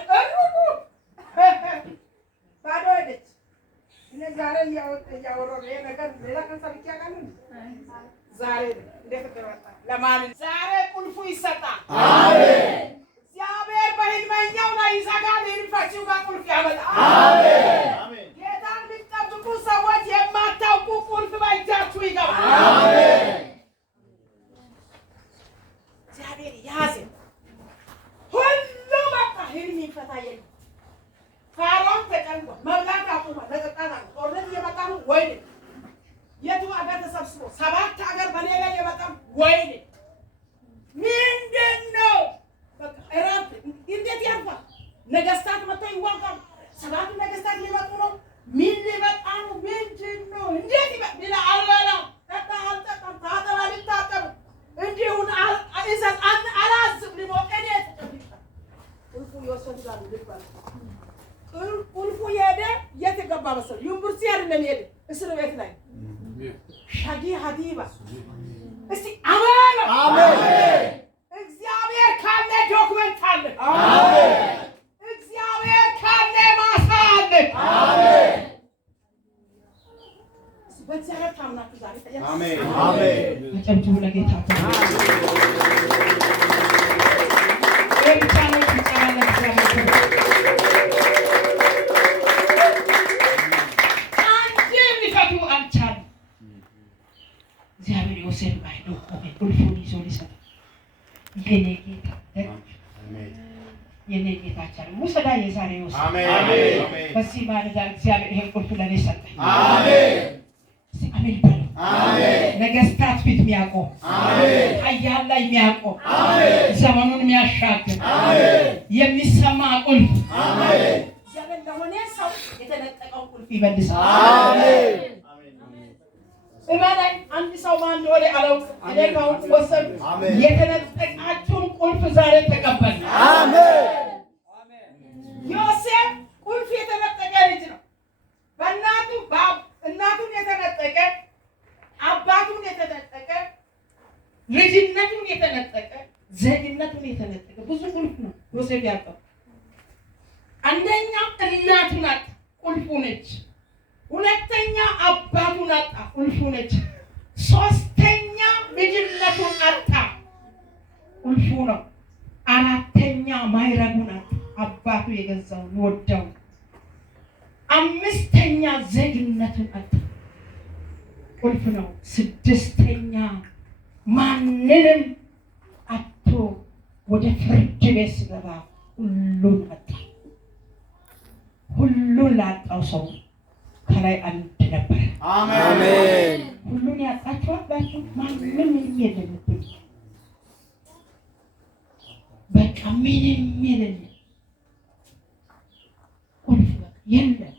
ባዶ ሄደች። እኔ ዛሬ እያወራሁ ይሄ ነገር ሌላ ቀን ሰብኬ አውቃለሁ። ዛሬ እንዴት ተወጣ ለማን ዛሬ ቁልፉ ይሰጣል። አሜን። እግዚአብሔር በህልመኛው ላይ ይዘጋል። ይልፋችሁ ጋር ቁልፍ ያመጣል። አሜን። ጌታን የሚጠብቁ ሰዎች የማታውቁ ቁልፍ በእጃችሁ ይገባል። አሜን። እግዚአብሔር ያዘ ሁሉ በቃ ህልም ይፈታ የለም። ፋራውን ተጨንቋል። መብላት አቁሟል። መጠጣት አቁሟል። ጦርነት እየመጣ ነው ወይ የቱ አገር ተሰብስቦ 7 አገር በኔ ላይ የመጣው ወይኔ ምንድነው? በቃ እራት እንዴት ያልፋል? ነገስታት መጥተው ይዋጋሉ። 7 ነገስታት ሊመጡ ነው። ምን ሊመጣ ነው? ምንድነው? እንዴት ይበላ አላላ ተጣጣጣ ታጠባልታጠብ እንዲሁን አይዘዝ አላዝም ሊሞ እኔ ቁልፉ ይወሰዳሉ ልባል ቁልፉ የሄደ የት ገባ መሰል ዩኒቨርሲቲ አይደለም የሄደ እስር ቤት ላይ ሻጊ ሀዲባ እስቲ አሜን አሜን። እግዚአብሔር ካለ ዶክመንት አለ። አሜን። እግዚአብሔር ካለ ማሳ አለ። አሜን። በእግዚአብሔር ታምናችሁ ዛሬ ታያችሁ። አሜን አሜን። አጨብጭቡ ለጌታ እግዚአብሔር ዮሴፍ አይዶ ቁልፉን ይዞ ሊሰጥ የኔ ጌታ የኔ ጌታ ቻለ ሙሰዳ የዛሬ ዮሴፍ አሜን። በዚህ ማለዳ እግዚአብሔር ይሄን ቁልፍ ለኔ ሰጠኝ። አሜን። አሜን በሉ። አሜን። ነገስታት ፊት የሚያቆም አሜን። ኃያል ላይ የሚያቆም አሜን። ዘመኑን የሚያሻግር አሜን። የሚሰማ ቁልፍ አሜን። እግዚአብሔር ለሆነ ሰው የተነጠቀው ቁልፍ ይመልሳል። አሜን። እማላይ አንድ ሰው ማን እንደሆነ አላውቅም። እኔ ካሁን ወሰዱ የተነጠቃችሁን ቁልፍ ዛሬ ተቀበል። አሜን። ዮሴፍ ቁልፍ የተነጠቀ ልጅ ነው። እናቱን የተነጠቀ፣ አባቱን የተነጠቀ፣ ልጅነቱን የተነጠቀ፣ ዜግነቱን የተነጠቀ ብዙ ቁልፍ ነው ዮሴፍ ያለው። አንደኛ እናቱ ናት፣ ቁልፉ ነች። ሁለተኛ አባቱን አጣ፣ ቁልፉ ነች። ሶስተኛ ልጅነቱን አጣ፣ ቁልፉ ነው። አራተኛ ማይረጉን አጣ፣ አባቱ የገዛው ወደው። አምስተኛ ዜግነቱን አጣ፣ ቁልፍ ነው። ስድስተኛ ማንንም አጥቶ ወደ ፍርድ ቤት ሲገባ ሁሉን አጣ። ሁሉን ላጣው ሰው ከላይ አንድ ነበር። አሜን። ሁሉን ያጣችሁ አላችሁ። ምንም የለም። በቃ ምንም የለም። ቁልፍ የለም።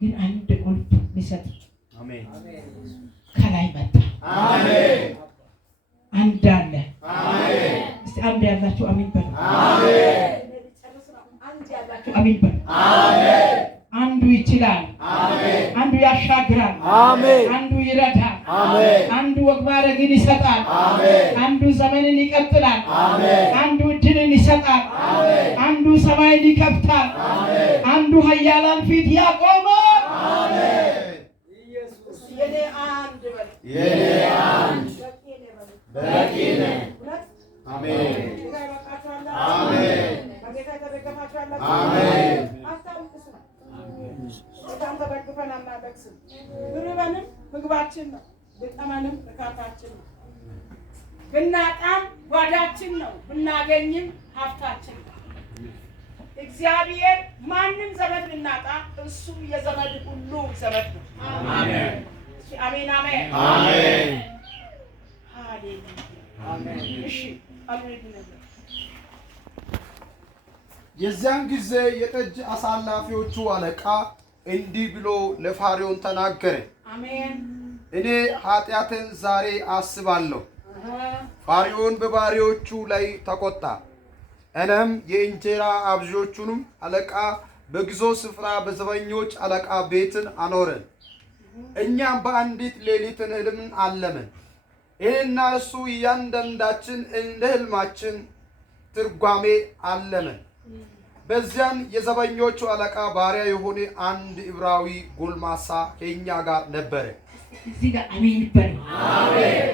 ግን አንድ ቁልፍ ሊሰጥ አሜን ከላይ መጣ። አሜን። አንድ አለ። አሜን። እስቲ አንድ ያላችሁ አሜን በሉ። አሜን። አንድ ያላችሁ አሜን በሉ። አሜን። አንዱ ይችላል። አሜን። አንዱ ያሻግራል። አሜን። አንዱ ይረዳል። አንዱ ወግ ማዕረግን ይሰጣል። አንዱ ዘመንን ይቀጥላል። አንዱ ዕድልን ይሰጣል። አንዱ ሰማይን ይከፍታል። አንዱ ኃያላን ፊት ያቆማል። የኔ አንድ በቂ ነህ። አሜን አሜን። በጣም ተደግፈን አናለቅስም። ብርበንም ምግባችን ነው፣ ብጠመንም እርካታችን ነው። ብናጣም ጓዳችን ነው፣ ብናገኝም ሀብታችን ነው። እግዚአብሔር ማንም ዘመድ ብናጣ እሱ የዘመድ ሁሉ ዘመድ ነው። አሜን አሜን አሜን አሜን። እሺ የዚያን ጊዜ የጠጅ አሳላፊዎቹ አለቃ እንዲህ ብሎ ለፋርዖን ተናገረ። አሜን። እኔ ኃጢአትን ዛሬ አስባለሁ። ፋርዖን በባሪያዎቹ ላይ ተቆጣ። እኔም የእንጀራ አብዦቹንም አለቃ በግዞት ስፍራ በዘበኞች አለቃ ቤትን አኖረን። እኛም በአንዲት ሌሊትን ሕልምን አለምን። እኔና እሱ እያንዳንዳችን እንደ ሕልማችን ትርጓሜ አለምን። በዚያን የዘበኞቹ አለቃ ባሪያ የሆነ አንድ ዕብራዊ ጎልማሳ ከእኛ ጋር ነበረ። እዚህ ጋር አሜን በሉ። አሜን።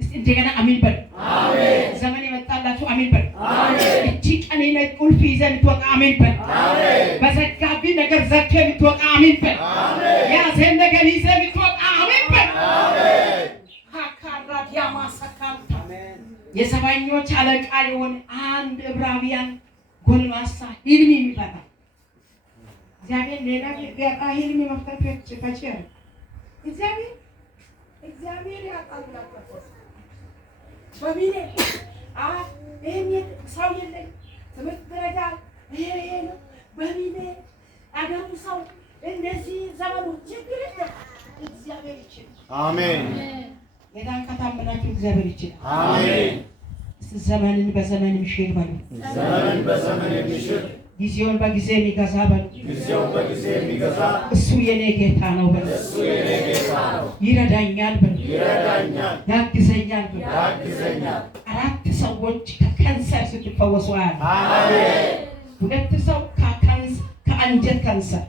እስቲ እንደገና አሜን በሉ። አሜን። ዘመን የመጣላችሁ አሜን በሉ። አሜን። እቺ ቀን ላይ ቁልፍ ይዘህ የምትወጣ አሜን በሉ። አሜን። በዘጋብህ ነገር ዘግተህ የምትወጣ አሜን በሉ። አሜን። ያዘህን ነገር ይዘህ የምትወጣ አሜን በሉ። አሜን። ካካራ ዲያማ ሰካንታ የዘበኞች አለቃ የሆነ አንድ ዕብራውያን ጎልማሳ ህልም የሚፈታ እግዚአብሔር ሌላ ቢያጣ ህልም መፍታት ይችላል። እግዚአብሔር ያውቃል። በሚኔ ይሄን ሰው የለኝ ትምህርት ደረጃ ይሄ ነው። በሚኔ አገሩ ሰው እንደዚህ ዘመኑ ችግር የለም። እግዚአብሔር ይችላል። አሜን። ጌታን ከታመናችሁ እግዚአብሔር ይችላል። አሜን። ዘመንን በዘመን የሚሽር በሉ። ዘመንን በዘመን የሚሽር ጊዜውን በጊዜ የሚገዛ በሉ። ጊዜውን በጊዜ የሚገዛ እሱ የኔ ጌታ ነው በሉ። እሱ የኔ ጌታ ነው። ይረዳኛል በሉ። ይረዳኛል። ያግዘኛል በሉ። ያግዘኛል። 4 ሰዎች ከካንሰር ሲፈወሱ አያለሁ። አሜን። 2 ሰው ከአንጀት ካንሰር፣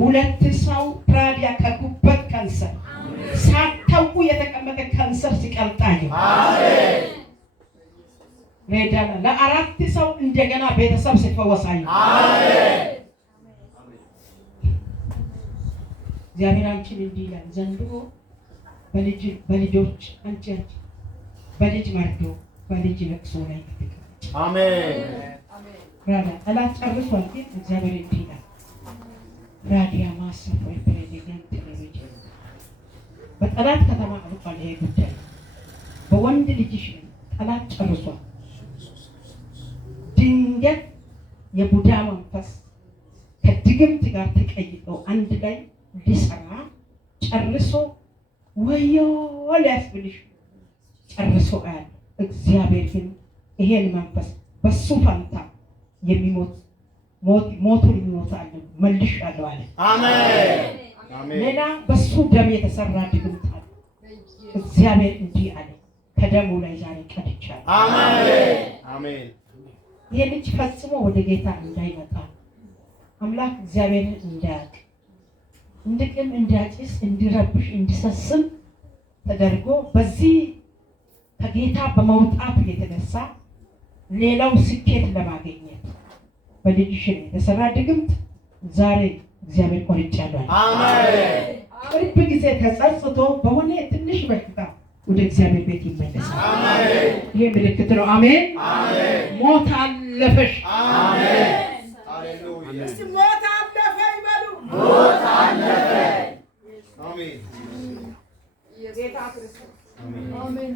2 ሰው ፕራዲያ ከጉበት ካንሰር፣ ሳታውቁ የተቀመጠ ካንሰር ሲቀልጣዩ። አሜን። ሬዳና ለ4 ሰው እንደገና ቤተሰብ ሲፈወሳዩ። አሜን። እግዚአብሔር አንቺን እንዲህ ይላል፣ ዘንድሮ በልጆች አንቺ በልጅ መርዶ በልጅ ለቅሶ ላይ ተቀመጭ። አሜን። ራዳ ጠላት ጨርሷል፣ ግን እግዚአብሔር እንዲህ ይላል፣ ራዲያ ማሰፍ ወይ ፕሬዚዳንት ተለበጀ በጠላት ከተማ አልቋል። ይሄ ጉዳይ በወንድ ልጅሽ ነው። ጠላት ጨርሷል። ድንገት የቡዳ መንፈስ ከድግምት ጋር ተቀይጠው አንድ ላይ ሊሰራ ጨርሶ ወዮ ሊያስብልሽ ጨርሶ አያለ። እግዚአብሔር ግን ይሄን መንፈስ በሱ ፈንታ ሞቱን የሚሞት አለ መልሻለሁ አለ። አሜን። ሌላ በሱ ደም የተሰራ ድግምት አለ። እግዚአብሔር እንዲህ አለ፣ ከደሙ ላይ ዛሬ ቀድቻለሁ። አሜን። አሜን። ይሄ ልጅ ፈጽሞ ወደ ጌታ እንዳይመጣ አምላክ እግዚአብሔርን እንዳያውቅ እንድቅም እንዲያጭስ እንዲረብሽ እንዲሰስም ተደርጎ በዚህ ከጌታ በመውጣቱ የተነሳ ሌላው ስኬት ለማግኘት በልጅሽ የተሰራ ድግምት ዛሬ እግዚአብሔር ቆርጫለሁ። አሜን። ቅርብ ጊዜ ተጸጽቶ በሆነ ትንሽ በሽታ ወደ እግዚአብሔር ቤት ይመለሳል። አሜን። ይሄ ምልክት ነው። አሜን። አሜን። ሞት አለፈሽ። አሜን። ሃሌሉያ። እስቲ ሞት አለፈ ይበሉ። ሞት አለፈ። አሜን። የጌታ ክርስቶስ አሜን።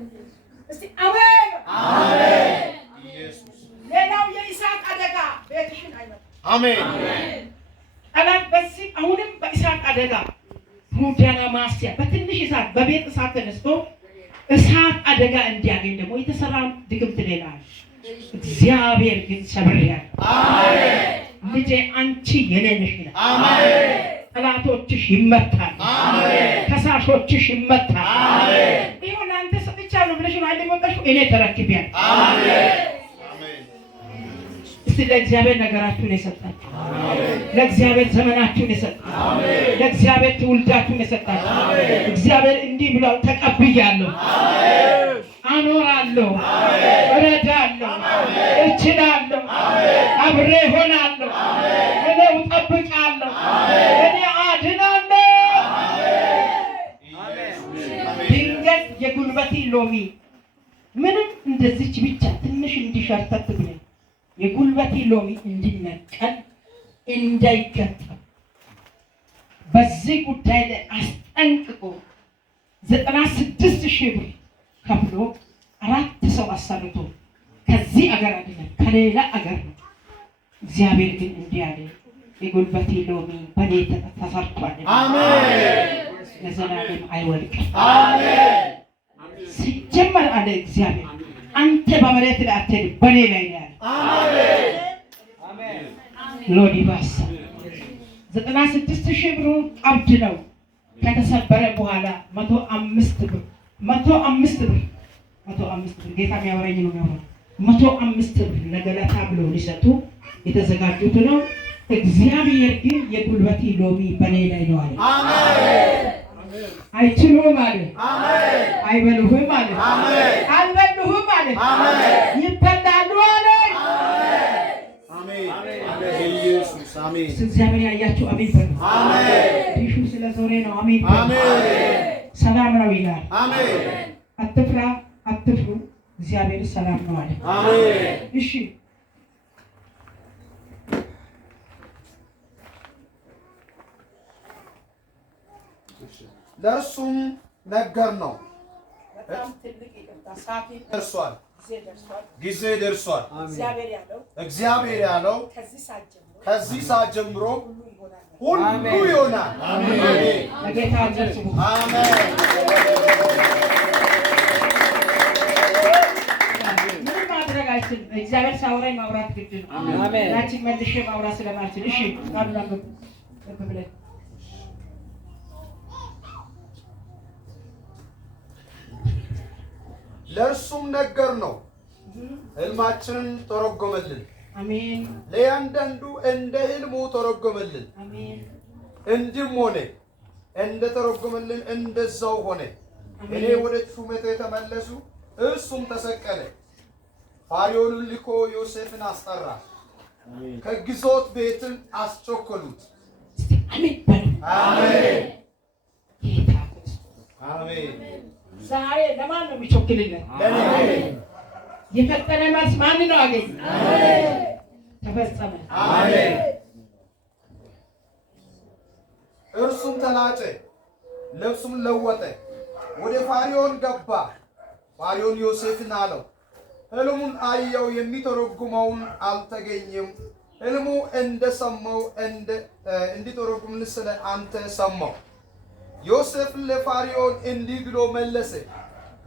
እስቲ አሜን። አሜን። ኢየሱስ ሌላው የይስሐቅ አደጋ ቤትሽን አይመጣም። አሜን። ጠላት በዚህ አሁንም በይስሐቅ አደጋ ሙዳና ማስያ በትንሽ እሳት በቤት እሳት ተነስቶ እሳት አደጋ እንዲያገኝ ደግሞ የተሰራ ድግምት ሌላ ነው። እግዚአብሔር ግን ሰብሬያለሁ። አሜን። ልጄ አንቺ የኔ ነሽ ይላል። አሜን። ጠላቶችሽ ይመታል። አሜን። ከሳሾችሽ ይመታል። አሜን። ይሁን አንተ ሰጥቻለሁ ብለሽ ነው አይደል ወጣሽ? እኔ ተረክቤያለሁ። አሜን። እስቲ ለእግዚአብሔር ነገራችሁን የሰጣችሁ፣ ለእግዚአብሔር ዘመናችሁን የሰጣችሁ፣ ለእግዚአብሔር ትውልዳችሁን የሰጣችሁ እግዚአብሔር እንዲህ ብሏል፣ ተቀብያለሁ፣ አኖራለሁ፣ እረዳለሁ፣ እችላለሁ፣ አብሬ ሆናለሁ፣ እኔ እጠብቃለሁ፣ እኔ አድናለሁ። ድንገት የጉልበቴ ሎሚ ምንም እንደዚች ብቻ ትንሽ እንዲሸርተት ብለኝ የጉልበቴ ሎሚ እንዲነቀል እንዳይገጠም በዚህ ጉዳይ ላይ አስጠንቅቆ 96,000 ብር ከፍሎ 4 ሰው አሰርቶ ከዚህ አገር አይደለም ከሌላ አገር ነው። እግዚአብሔር ግን እንዲህ አለ፣ የጉልበቴ ሎሚ በኔ ተሰርቷል። አሜን። ለዘላለም አይወድቅም። አሜን። ሲጀመር አለ እግዚአብሔር አንተ በመሬት ላይ አትሄድም፣ በኔ ላይ ነው ያለ። አሜን። አሜን። ሎዲባስ 96,000 ብሩ ቀብድ ነው። ከተሰበረ በኋላ 105 ብር ጌታ የሚያወራኝ ነው የሚያወራው 105 ብር ለገለታ ብሎ ሊሰጡ የተዘጋጁት ነው። እግዚአብሔር ግን የጉልበቴ ሎሚ በኔ ላይ ነው አለ። አሜን። አይችሉም አለ። አሜን። አይበሉህም አለ። አሜን። አልበሉህም አለ። አሜን። ይበላሉ አለ። አሜን። አሜን። ኢየሱስ አሜን። እግዚአብሔር ያያችሁ አሜን በሉ። አሜን። ዲሹ ስለዞሬ ነው አሜን በሉ። አሜን። ሰላም ነው ይላል። አሜን። አትፍራ አትፍሩ፣ እግዚአብሔር ሰላም ነው አለ። አሜን። እሺ ለእርሱም ነገር ነው። በጣም ትልቅ ይቅርታ ሰዓት ደርሷል፣ ጊዜ ደርሷል። እግዚአብሔር ያለው ከዚህ ሰዓት ጀምሮ ሁሉ ይሆናል። አሜን። ለጌታ አጨብጭቡ። አሜን። ምንም ማድረግ አይችልም። እግዚአብሔር ሳውራኝ ማውራት ግድ ነው። አሜን። ያቺን መልሼ ማውራት ስለማልችል እሺ ታብላም ብለን ለእርሱም ነገር ነው። ሕልማችንን ተረጎመልን። አሜን። ለእያንዳንዱ እንደ ሕልሙ ተረጎመልን። አሜን። እንዲህም ሆነ፣ እንደ ተረጎመልን እንደዛው ሆነ። እኔ ወደ ሹመቴ ተመለሱ፣ እርሱም ተሰቀለ። ፋርዖንን ልኮ ዮሴፍን አስጠራ፣ ከግዞት ቤትም አስቸኰሉት። አሜን በሉ። አሜን። ጌታ አሜን። ዛሬ ለማን ነው የሚቸኩልልን? የፈጠነ መልስ ማን ነው አገኝ? ተፈጸመ። አሜን። እርሱም ተላጨ፣ ልብሱም ለወጠ፣ ወደ ፋርዖን ገባ። ፋርዖን ዮሴፍን አለው፣ ሕልሙን አየው፣ የሚተረጉመውን አልተገኘም። ሕልሙ እንደሰማው እንዲተረጉምልህ ስለ አንተ ሰማው። ዮሴፍን ለፋርዖን እንዲህ ብሎ መለሰ፣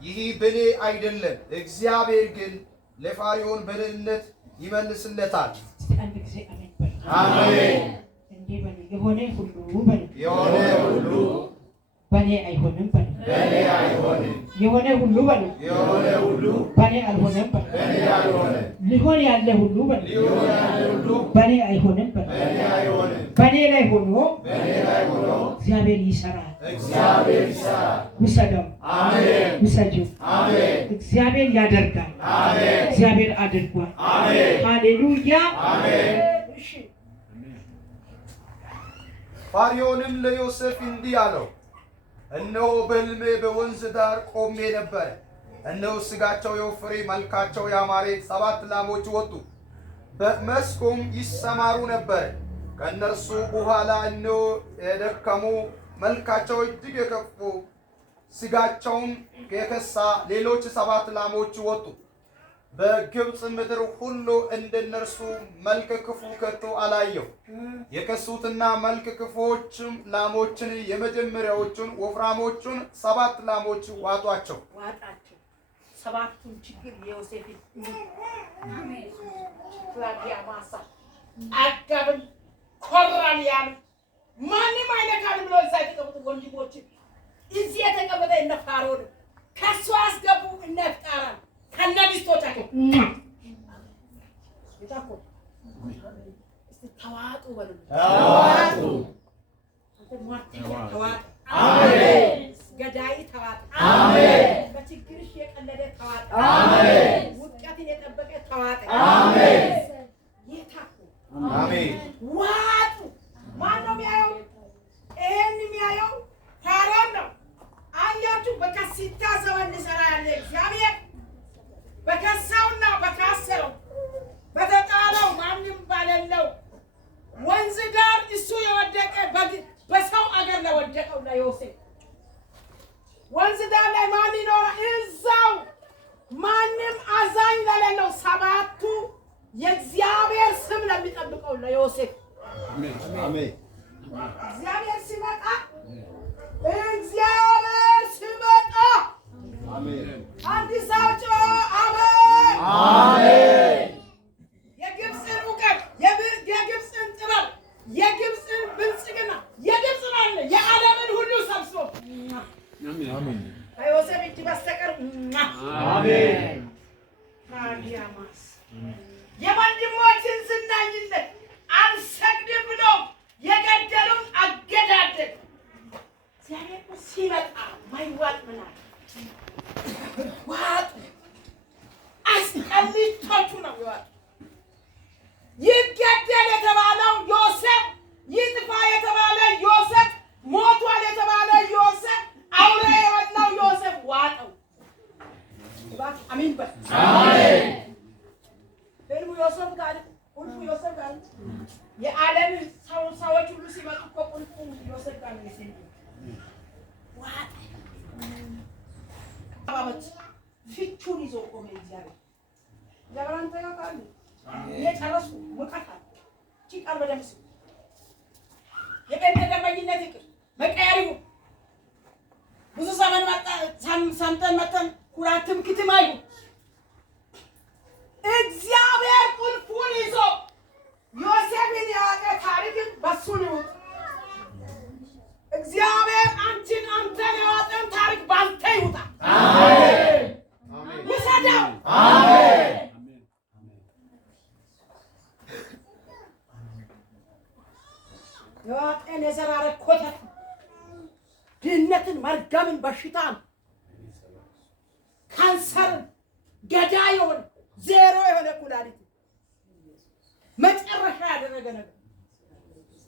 ይህ በእኔ አይደለም፣ እግዚአብሔር ግን ለፋርዖን በደህንነት ይመልስለታል። አንድ ጊዜ አሜን በሉ። አሜን። እንዲህ በሉ፣ የሆነ ሁሉ በሉ፣ የሆነ ሁሉ በእኔ አይሆንም በሉ፣ በእኔ አይሆንም። የሆነ ሁሉ በሉ፣ የሆነ ሁሉ በእኔ አልሆነም በሉ፣ በእኔ አልሆነም። ሊሆን ያለ ሁሉ በሉ፣ ሊሆን ያለ ሁሉ በእኔ አይሆንም በሉ፣ በእኔ አይሆንም። በእኔ ላይ ሆኖ በእኔ ላይ ሆኖ እግዚአብሔር ይሰራል። እግዚአብሔር ይሰራል። ውሰደው። አሜን። ውሰጂው። አሜን። እግዚአብሔር ያደርጋል። አሜን። እግዚአብሔር አድርጓል። አሜን። ሃሌሉያ። አሜን። እሺ ፋርዖንም ለዮሴፍ እንዲህ አለው፣ እነሆ በሕልሜ በወንዝ ዳር ቆሜ ነበር። እነሆ ሥጋቸው የወፈረ መልካቸው ያማረ 7 ላሞች ወጡ፣ በመስኩም ይሰማሩ ነበር። ከእነርሱ በኋላ እነሆ የደከሙ መልካቸው እጅግ የከፉ ሥጋቸውም የከሳ ሌሎች 7 ላሞች ወጡ። በግብፅ ምድር ሁሉ እንደነርሱ መልከ ክፉ ከቶ አላየው። የከሱትና መልከ ክፉዎችም ላሞችን የመጀመሪያዎቹን ወፍራሞቹን 7 ላሞች ዋጧቸው። ሰባቱን ችግር የዮሴፍ ማሳ አጋብን ኮራን ያሉ ማንም እዛ የተቀመጡ ወንድሞች እዚህ የተቀመጠ እነ ፋሮን ከሱ አስገቡ እነ ፍጣራ ከነ ሚስቶቻቸው ይታቆ እስቲ ተዋጡ በሉ ተዋጡ አንተ ማርቲያ ተዋጡ አሜን ገዳይ ተዋጡ አሜን በችግርሽ የቀለደ ተዋጡ አሜን ውድቀትን የጠበቀ ተዋጡ አሜን ይታቆ አሜን ዋጡ ማነው የሚያየው? ይሄን የሚያየው ፋሮን ነው። አያችሁ በከሲታ ዘመን ሊሰራ ያለ እግዚአብሔር በከሳውና በካሰረው በተጣለው ማንም ባለለው ወንዝ ዳር እሱ የወደቀ በሰው አገር ለወደቀው ለዮሴፍ ወንዝ ዳር ላይ ማን ይኖራል? እዛው ማንም አዛኝ ለሌለው ሰባቱ የእግዚአብሔር ስም ለሚጠብቀው ለዮሴፍ አሜን እግዚአብሔር ሲመጣ እግዚአብሔር ሲመጣ አሜን አንድ ሰው ጮኸ አሜን አሜን የግብፅን እውቀት የግብፅን ጥበብ የግብፅን ብልጽግና የግብፅን አለ የዓለምን ሁሉ ሰብስቦ አሜን ከዮሴፍ እጅ በስተቀር አሜን ታዲያማስ የወንድሞችን ዝናኝነት አንሰግድም ብሎ የገደሉን አገዳደል እግዚአብሔር ሲመጣ ማይዋጥ ምናል ዋጡ አስቀልቶቹ ነው ይዋጡ ይገደል የተባለው ዮሴፍ ይጥፋ የተባለ ዮሴፍ ሞቷል የተባለ ዮሴፍ አውሬ የበላው ዮሴፍ ዋጠው እባክህ አሜን በል አሜን ህልሙ ዮሴፍ ጋር ቁልፉ ዮሴፍ ጋር የዓለም ሰዎች ሁሉ ሲመጡ እኮ ቁልፉ ዮሴፍ ጋር ነው የሚሰኘው ዋጥ አባበት ፍቹን ይዞ ቆመ እግዚአብሔር ጀበራን ተያቃሉ የጨረሱ ወቃታ ጭቃል በደምስ የቀን ተገመኝነት ይቅር መቀያሪው ብዙ ዘመን መጣ ሰምተን መተን ኩራትም ክትም አይሉ እግዚአብሔር ቁልፉን ይዞ ዮሴፍን ያወጣ ታሪክን በሱ ነው። እግዚአብሔር አንተን ያወጣን ታሪክ ባንተ ይውጣ። አሜን ውሰደው። አሜን ያወጣን የዘራረ ኮተት ድህነትን፣ መርገምን፣ በሽታን፣ ካንሰርን ገዳይ የሆነ ዜሮ የሆነ ኩላሊት መጨረሻ ያደረገ ነገር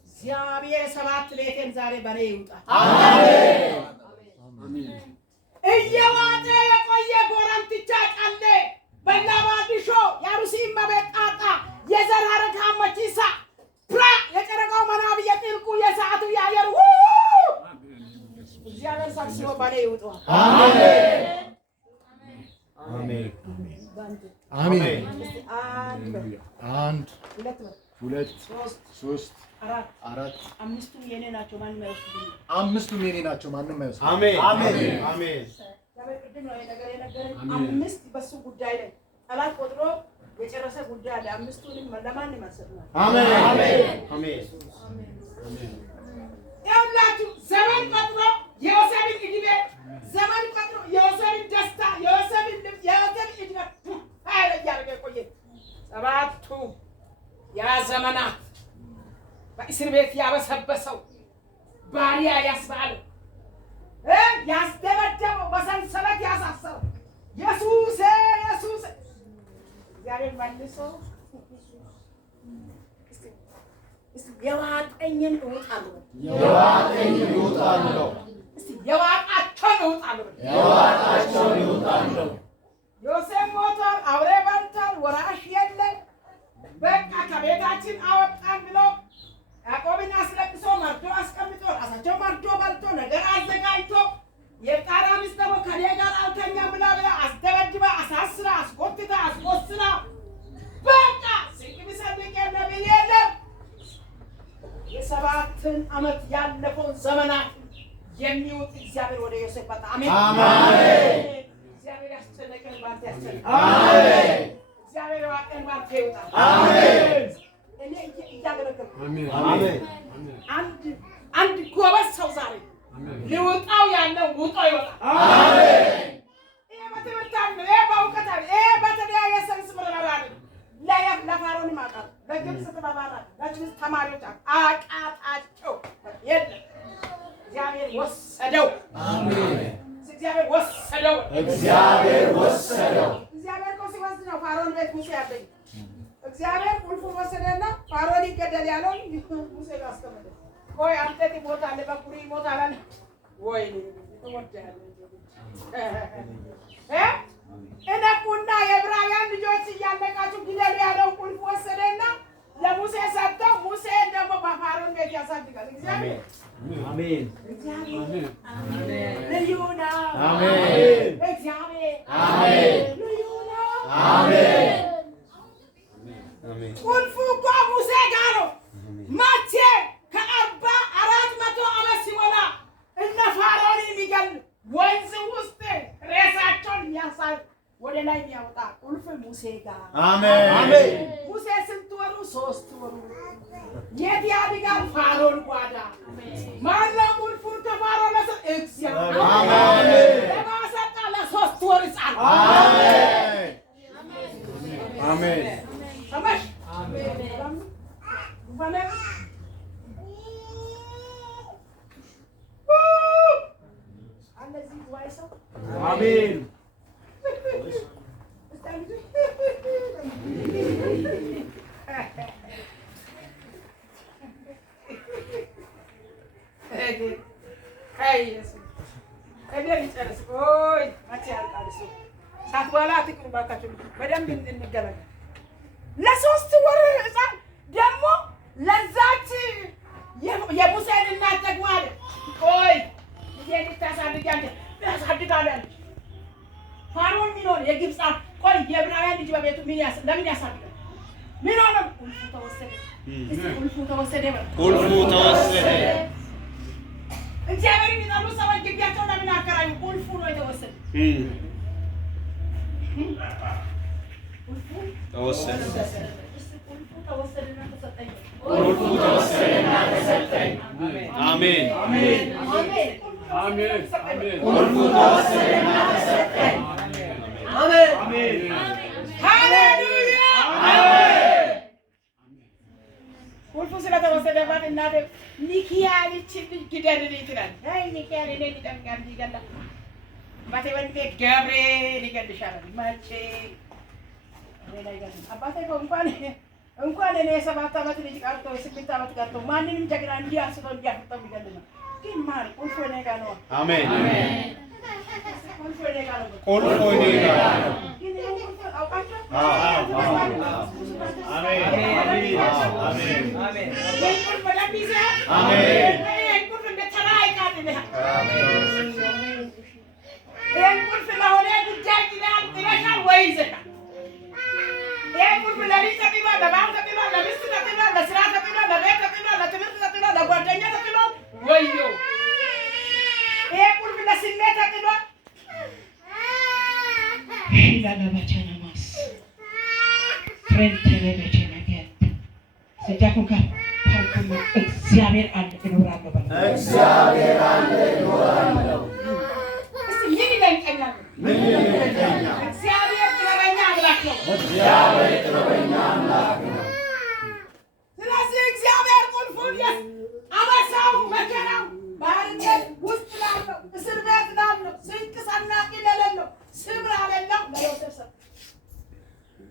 እግዚአብሔር ሰባት ሌቴን ዛሬ በኔ ይውጣ። አሜን እየዋጠ የቆየ ጎረምትቻ ቀሌ በላባዲሾ ያሩሲ መበጣጣ የዘር ሐረግ ሐመቺሳ ፕራ የጨረቃው መናብ የጥልቁ የሰዓቱ ያየሩ እግዚአብሔር ሰብስቦ በኔ ይውጣ። አሜን አሜን አሜን አንድ ሁለት ሶስት አራት አምስቱም የኔ ናቸው ማንም አይወስድም። አምስቱም የኔ ናቸው ማንም አይወስድም። አሜን አሜን አሜን ቅድም ነው የነገረኝ አምስት በሱ ጉዳይ ላይ ጠላት ቆጥሮ የጨረሰ ጉዳይ አለ። አምስቱንም ለማንም አልሰጥም። አሜን አሜን አሜን ይኸውላችሁ ዘመን ቆጥሮ የዮሴፍን ዕድሜ ዘመን ቆጥሮ የዮሴፍን ደስታ የዮሴፍን ልብስ የዮሴፍን ዕድሜ ኃይል እያደረገ የቆየ ሰባቱ ያ ዘመናት በእስር ቤት ያበሰበሰው ባሪያ ያስባለው ያስደበደበው በሰንሰለት ያሳሰረው ኢየሱስ ኢየሱስ እግዚአብሔር መልሶ የዋጠኝን እውጣለሁ የዋጠኝን እውጣለሁ የዋጣቸውን እውጣለሁ የዋጣቸውን እውጣለሁ። ዮሴፍ ሞቷል፣ አውሬ በልቷል፣ ወራሽ የለም። በቃ ከቤታችን አወጣን ብሎ ያዕቆብን አስለቅሶ መርዶ አስቀምጦ ራሳቸው መርዶ በልቶ ነገር አዘጋጅቶ የጣራ ሚስት ደግሞ ከኔ ጋር አልተኛም ብላ አስደበድባ አሳስራ አስጎትታ አስቆስላ በቃ ስንቅ ቢሰብቅ የለም የለም የሰባትን ዓመት ያለፈውን ዘመናት የሚውጥ እግዚአብሔር ወደ ዮሴፍ መጣ። አሜን አሜን። እግዚአብሔር ያስጨነቀን ባንተ ያስጨንቅ። አሜን። እግዚአብሔር ያዋቀን ባንተ ይውጣ። አሜን። እኔ እያገለገልኩ አሜን አንድ ጎበዝ ሰው ዛሬ ሊወጣው ያለው ውጣ ይወጣ። አሜን። ይሄ በትምህርታል ነው። ይሄ በእውቀታል። ይሄ በተለያየ ሰንስ ምርመራ ነው። ለፋሮን ማቃት ለግብጽ ተባባራት ለግብጽ ተማሪዎች አቃጣቸው የለም። እግዚአብሔር ወሰደው። አሜን። እግዚአብሔር ወሰደው። እግዚአብሔር ወሰደው። እግዚአብሔር እኮ ሲወስድ ነው ፋሮን ቤት ሙሴ ያለኝ። እግዚአብሔር ቁልፉን ወሰደና ፋሮን ይገደል ያለው ሙሴ ጋር አስቀመጠ። ቆይ አንተ ትሞታለህ፣ በኩሪ ይሞታል አለ። ወይ ትወዳለህ እነቁና የዕብራውያን ልጆች እያለቃችሁ ግደሉ ያለው ቁልፍ ወሰደና ለሙሴ ሰጠው። ሙሴ ደግሞ በፋሮን ቤት ያሳድጋል። እግዚአብሔር አሜን። እግዚአብሔር አሜን። ልዩ ነው። አሜን። እግዚአብሔር አሜን። ልዩ ነው። አሜን። ቁልፉ እኮ ሙሴ ጋር ነው። መቼ ከ400 ዓመት ሲሞላ እነ ፋሮን የሚገል ወንዝ ውስጥ ሬሳቸውን ያሳይ ወደ ላይ የሚያወጣ ቁልፍ ሙሴ ጋር አሜን። ሙሴ ስንት ወሩ? 3 ወሩ። የት ያድጋል? ፋሮን ጓዳ። ማነው ቁልፉን ከፋሮን ለሰ እግዚአብሔር አሜን። ለማሰጣ ለ3 ወር ሕፃን አሜን አሜን። ሰማሽ? አሜን። አሜን። ለ3 ወር ሕፃን ደግሞ ለዛች የሙሴን እናት ደግሞ አለ ቆይ ልጄን ልታሳድጊያለሽ ያሳድጋለች። ፋሮን ምን ሆነ? የግብጽ ቆይ የዕብራውያን ልጅ በቤቱ ለምን ያሳድጋል? ምን ሆነ? ቁልፉ ተወሰደ። ቁልፉ ተወሰደ። ቁልፉ ተወሰደ። እግዚአብሔር የሚጠሉ ሰዎች ግቢያቸው ለምን አከራዩ? ቁልፉ ነው የተወሰደ። ቁልፉ ተወሰደ። ቁልፉ ተወሰደና ተሰጠኝ። ቁልፉ ተወሰደና ተሰጠኝ። አሜን አሜን አሜን አሜን አሜን። ቁልፉ ተወሰደና ተሰጠኝ። አሜን አሜን ሃሌሉያ አሜን። ቁልፉ ስለተወሰደባት እናቴ ሚካኤል ልጅ ግደልልኝ ትላለች። አይ ሚካኤል እኔ ሊጠምቃል ይገላል አባቴ ወንዴ ገብርኤል ይገልሻል ማቼ እኔ ላይ ጋር አባቴ እንኳን እኔ 7 ዓመት ልጅ ቀርቶ 8 ዓመት ቀርቶ ማንንም ጀግና እንዲያስቶ እንዲያፈጠው ይገልና ግን ማር ቁልፉ እኔ ጋር ነው። አሜን አሜን። ቁልፉ እኔ ጋር ነው። ቁልፉ እኔ ጋር ነው። ግን ቁልፉ አውቃችሁ? አሜን አሜን አሜን አሜን። ቁልፉ ለቢዛ አሜን። ቁልፉ እንደተራይ ካድለ አሜን። ቁልፉ ለሆነ ጉዳይ ይላል ይላል ወይ ይዘካል። ቁልፉ ለሊት ተጥሎ ለባንክ ተጥሎ ለሚስት ተጥሎ ለስራ ተጥሎ ለቤት ተጥሎ ለትምህርት ተጥሎ ለጓደኛ ተጥሎ ወዮ ቁልፍ ለስሜት ተጥሎ ሽላላባቻናማስ ፍሬንቴሌበቼ ነገር ሰጃኩካ ታውቁ እግዚአብሔር አለ ይኖራል በል እግዚአብሔር አለ ይኖራል። እስቲ ምን ይለኛል? ምን ይለኛል? እግዚአብሔር ጥበበኛ አምላክ ነው። እግዚአብሔር ጥበበኛ አምላክ ነው። ስለዚህ እግዚአብሔር ቁልፉን አበሳው መከራው ባርነት ውስጥ ላለው እስር ቤት ላለው ስንቅ ሰናቂ ለሌለው ስምር አለለው ለዮሴፍ ሰጠ።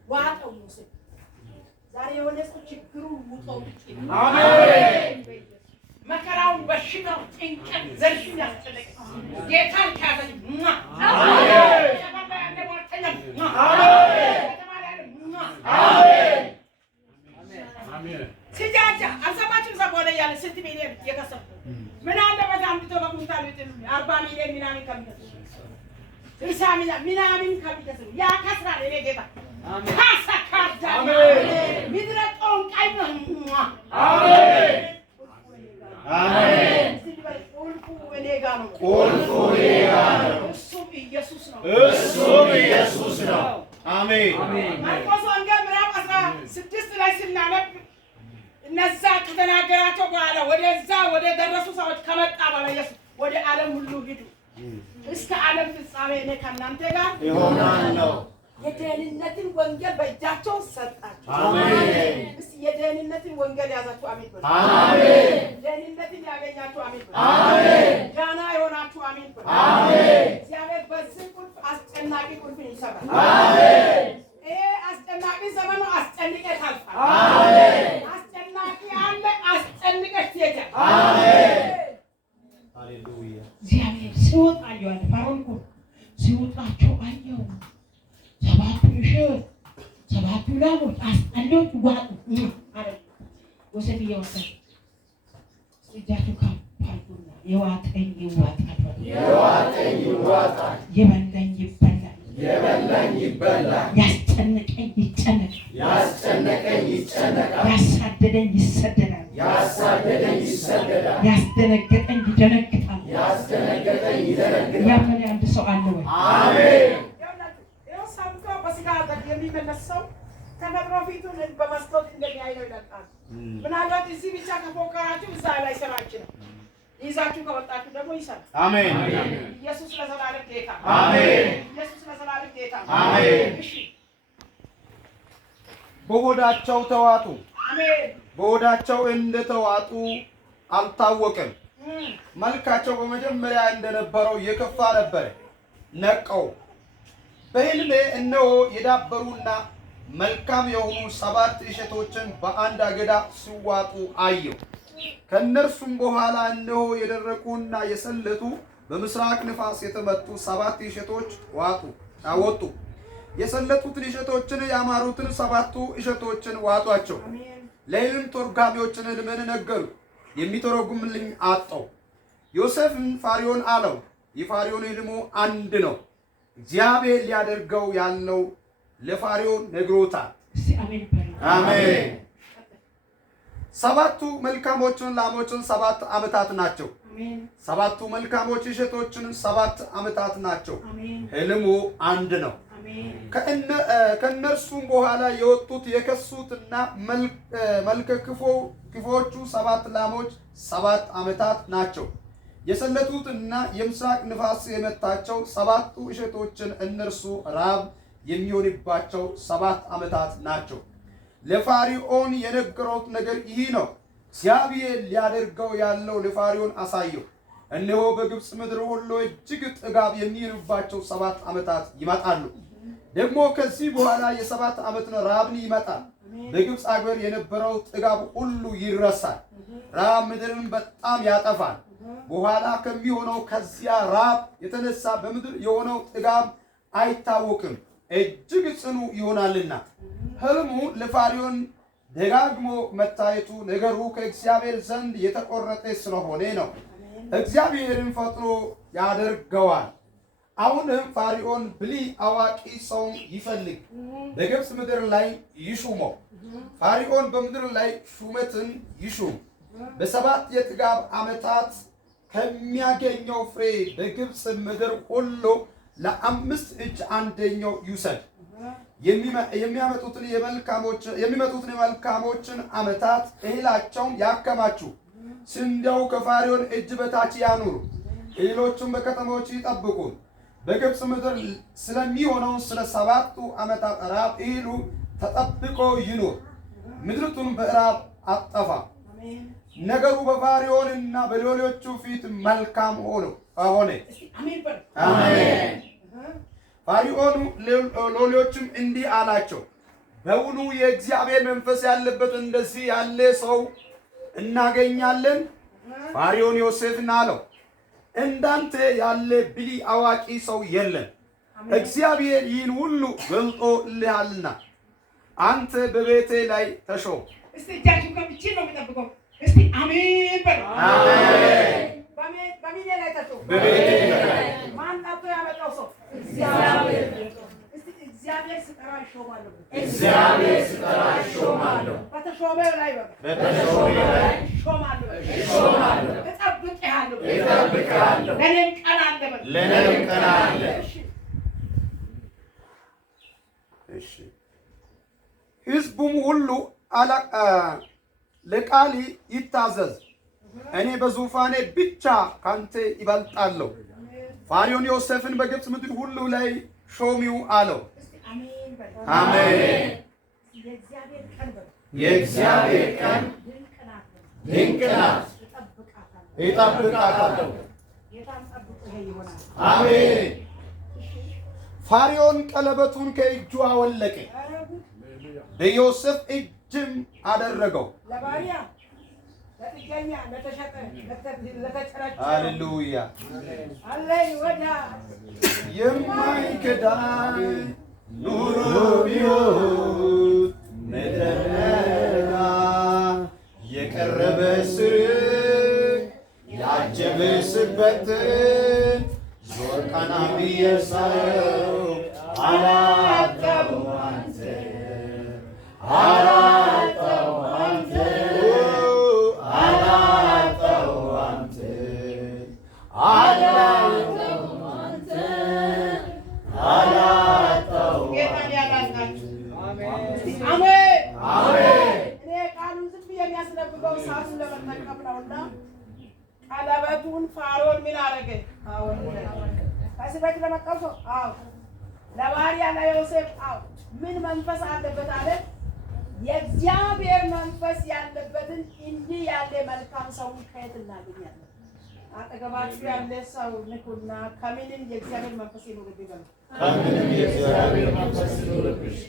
ዋጠው ዮሴፍ ዛሬ የሆነ ሰው ችግሩ ውጦው አሜን። መከራውን በሽታው ጭንቀት ዘርሽን ያስጨነቀ ጌታን ካዘኝ አሜን አሜን አሜን። ሲጃጃ አልሰማችም? ዘቦለ ያለ ስንት ሚሊዮን የከሰው ምን አለ በዛ አምጥቶ በኩንታል ይጥሉ 40 ሚሊዮን ምናምን ከሚከሱ 60 ሚሊዮን ምናምን ከሚከሱ ያ ከስራል እኔ ጌታ አሜን ካሳካዳ አሜን ሚድረቆን ቀይ ነው አሜን አሜን። ቁልፉ እኔ ጋር ነው። ቁልፉ እኔ ጋር ነው። እሱም ኢየሱስ ነው። እሱም ኢየሱስ ነው። አሜን አሜን። ማርቆስ ወንጌል ምዕራፍ 16 ላይ ስናነብ እነዛ ከተናገራቸው በኋላ ወደዛ ወደ ደረሱ ሰዎች ከመጣ በኋላ ኢየሱስ ወደ ዓለም ሁሉ ሂዱ እስከ ዓለም ፍጻሜ እኔ ከእናንተ ጋር እሆናለሁ። የደህንነትን ወንጌል በእጃቸው ሰጣቸው። አሜን። እስቲ የደህንነትን ወንጌል ያዛችሁ አሜን በሉ። አሜን። ደህንነትን ያገኛችሁ አሜን በሉ። አሜን። ዳና የሆናችሁ አሜን በሉ። አሜን። እግዚአብሔር በዚህ ቁልፍ አስጨናቂ ቁልፍ ይሰራል። አሜን። ይሄ አስጨናቂ ዘመኑ አስጨንቄ ታልፋል። አሜን። አስጨናቂ አለ አስጨንቀሽ ትሄጃለሽ። አሜን። ሃሌሉያ። እግዚአብሔር ሲወጣ አየዋለሁ። ፈርዖን እኮ ሲወጣቸው አየው። ሰባቱ እሸት ሰባቱ ላሞች አስጠሎች ዋጡ አለ ዮሴፍ እየወሰደ እጃችሁ ካፓሉና የዋጠኝ ይዋጣል፣ የዋጠኝ ይዋጣል፣ የበላኝ ይበላል፣ የበላኝ ይበላል፣ ያስጨነቀኝ ይጨነቃል፣ ያስጨነቀኝ ይጨነቃል፣ ያሳደደኝ ይሰደዳል፣ ያሳደደኝ ይሰደዳል፣ ያስደነገጠኝ ይደነግጣል። ያስደነገጠኝ ይደነግጣል። ያመነ አንድ ሰው አለ ወይ? አሜን። በስጋ የሚመለስ ሰው ተፈጥሮ ፊቱን በመስታወት እንደሚያይ ነው ይላል። ምናልባት እዚህ ብቻ ከፎከራችሁ እዛ ላይ ስራ ይችላል። ይዛችሁ ከወጣችሁ ደግሞ ይሰራል። አሜን። ኢየሱስ ለዘላለም ጌታ። አሜን። ኢየሱስ ለዘላለም ጌታ። አሜን። እሺ በሆዳቸው ተዋጡ። አሜን። በሆዳቸው እንደተዋጡ አልታወቅም። መልካቸው በመጀመሪያ እንደነበረው የከፋ ነበር። ነቀው በሕልሜ እነሆ የዳበሩና መልካም የሆኑ 7 እሸቶችን በአንድ አገዳ ሲዋጡ አየሁ። ከእነርሱም በኋላ እነሆ የደረቁና የሰለቱ በምስራቅ ንፋስ የተመቱ 7 እሸቶች ወጡ። የሰለቱትን እሸቶችን ያማሩትን 7ቱ እሸቶችን ዋጧቸው። ለሕልም ተርጓሚዎችን ሕልምን ነገሩ፣ የሚተረጉምልኝ አጣው። ዮሴፍም ፈርዖን አለው፣ የፈርዖን ሕልሙ አንድ ነው፣ እግዚአብሔር ሊያደርገው ያለው ለፈርዖን ነግሮታል። አሜን። 7ቱ መልካሞችን ላሞችን 7 ዓመታት ናቸው። 7ቱ መልካሞች እሸቶችን 7 ዓመታት ናቸው። ሕልሙ አንድ ነው። ከእነርሱም በኋላ የወጡት የከሱትና መልከ ክፉዎቹ 7 ላሞች 7 ዓመታት ናቸው። የሰለቱትና የምስራቅ ንፋስ የመታቸው 7ቱ እሸቶችን እነርሱ ራብ የሚሆንባቸው 7 ዓመታት ናቸው። ለፈርዖን የነገረው ነገር ይህ ነው። እግዚአብሔር ሊያደርገው ያለው ለፈርዖን አሳየው። እነሆ በግብፅ ምድር ሁሉ እጅግ ጥጋብ የሚሆንባቸው 7 ዓመታት ይመጣሉ። ደግሞ ከዚህ በኋላ የ7 ዓመት ራብን ይመጣል። በግብፅ አገር የነበረው ጥጋብ ሁሉ ይረሳል። ራብ ምድርን በጣም ያጠፋል። በኋላ ከሚሆነው ከዚያ ራብ የተነሳ በምድር የሆነው ጥጋብ አይታወቅም፣ እጅግ ጽኑ ይሆናልና። ሕልሙ ለፈርዖን ደጋግሞ መታየቱ ነገሩ ከእግዚአብሔር ዘንድ የተቆረጠ ስለሆነ ነው። እግዚአብሔርን ፈጥኖ ያደርገዋል። አሁንም ፈርዖን ብልህ አዋቂ ሰው ይፈልግ፣ በግብፅ ምድር ላይ ይሹመው። ፈርዖን በምድር ላይ ሹመትን ይሹም። በ7 የጥጋብ ዓመታት ከሚያገኘው ፍሬ በግብፅ ምድር ሁሉ ለ5 እጅ አንደኛው ይውሰድ። የሚመጡትን የመልካሞችን ዓመታት እህላቸውን ያከማቹ፣ ስንዴው ከፈርዖን እጅ በታች ያኑሩ። እህሎቹን በከተሞች ይጠብቁ። በግብፅ ምድር ስለሚሆነው ስለ 7ቱ ዓመታት ራብ እህሉ ተጠብቆ ይኑር። ምድሪቱን በራብ አጠፋ። ነገሩ በፈርዖንና በሎሌዎቹ ፊት መልካም ሆነ። አሜን። ፈርዖን ሎሌዎቹም እንዲህ አላቸው፣ በውኑ የእግዚአብሔር መንፈስ ያለበት እንደዚህ ያለ ሰው እናገኛለን? ፈርዖን ዮሴፍን አለው፣ እንዳንተ ያለ ብልህ አዋቂ ሰው የለም። እግዚአብሔር ይህን ሁሉ ገልጦልሃልና አንተ በቤቴ ላይ ተሾም። እስቲ እጃችሁ ከብቼ ነው የምጠብቀው። እስቲ አሜን በሉ። አሜን። በሚኔ ላይ ተሾም። በቤቴ ላይ ማን ጠርቶ ያመጣው ሰው? እግዚአብሔር። እስቲ እግዚአብሔር ስጠራ ይሾማለሁ። እግዚአብሔር ስጠራ ይሾማለሁ። በተሾመው ላይ በሉ። በተሾመው ላይ ይሾማለሁ። ይሾማለሁ። እጠብቅሃለሁ። እጠብቅሃለሁ። ለእኔም ቀን አለ በሉ። ለእኔም ቀን አለ። እሺ። ሕዝቡም ሁሉ ለቃል ይታዘዝ፣ እኔ በዙፋኔ ብቻ ካንተ ይበልጣለሁ። ፋርዖን ዮሴፍን በግብፅ ምድር ሁሉ ላይ ሾሚው አለው። አሜን። የእግዚአብሔር ቀን ድንቅ ናት፣ እጠብቃታለሁ። አሜን። ፋርዖን ቀለበቱን ከእጁ አወለቀ፣ በዮሴፍ እጅም አደረገው። ሃሌሉያ። የማይከዳ ኑሮ ቢሆን ምድረ የቀረበ ስርግ ያጀበ ስበትን ዞር ቀና ብዬ ሳየው አላጣሁም አንተ አላጣሁም አንተ አላጣሁም አንተ አላጣሁም አንተ አላጣሁም ጌታን ያላልናችሁ አሜን አሜን። እኔ ቃሉን ዝም ብዬ የሚያስነብበው ሰዓቱን ለመጠቀም ነውና ቀለበቱን ፋርዖን ምን አደረገ? ከዚህ በፊት ለመጣው ሰው ለባሪያ ለዮሴፍ ምን መንፈስ አለበት አለ? የእግዚአብሔር መንፈስ ያለበትን እንዲህ ያለ መልካም ሰው ከየት እናገኛለን? አጠገባችሁ ያለ ሰው ንኩና ከምንም የእግዚአብሔር መንፈስ ይኖርብኝ በሉ። ከምንም የእግዚአብሔር መንፈስ ይኖርብሽ።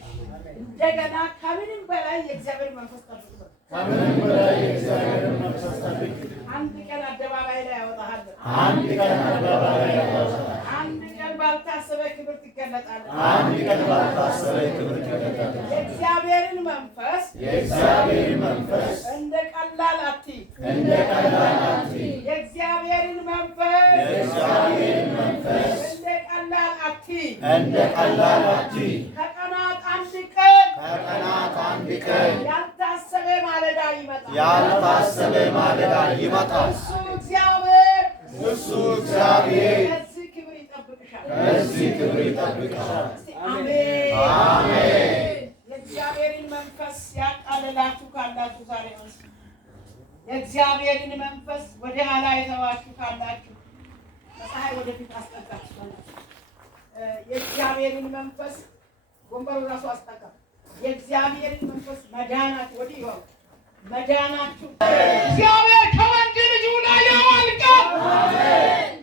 እንደገና ከምንም በላይ የእግዚአብሔር መንፈስ ጠብቅ በሉ። ከምንም በላይ የእግዚአብሔር መንፈስ ጠብቅ። አንድ ቀን አደባባይ ላይ ያወጣሃል። አንድ ቀን አደባባይ ላይ ያወጣሃል። አንድ ቀን ባልታሰበ ክብር ትገለጣለህ። አንድ ቀን ባልታሰበ ክብር ትገለጣለህ። የእግዚአብሔርን መንፈስ እንደ ቀላል አትይ። እንደ ቀላል አትይ። የእግዚአብሔርን መንፈስ እንደ ቀላል አትይ። እንደ ቀላል አትይ። ከቀናት አንድ ቀን ያልታሰበ ማለዳ ይመጣል። ያልታሰበ ማለዳ ይመጣል። እሱ እግዚአብሔር ከዚህ ክብር ይጠብቅሻል። ከዚህ ክብር ይጠብቅሻል። አሜን አሜን። የእግዚአብሔርን መንፈስ ያቃለላችሁ ካላችሁ ዛሬ አንሱ። የእግዚአብሔርን መንፈስ ወደ ኋላ የተዋችሁ ካላችሁ ከፀሐይ ወደፊት አስጠጋችሁ። የእግዚአብሔርን መንፈስ ወንበሩ ራሱ አስጠጋ። የእግዚአብሔርን መንፈስ መዳናችሁ ወዲህ ይወጣ። መዳናችሁ እግዚአብሔር ከወንድ ልጁ ላይ ያወልቃል። አሜን።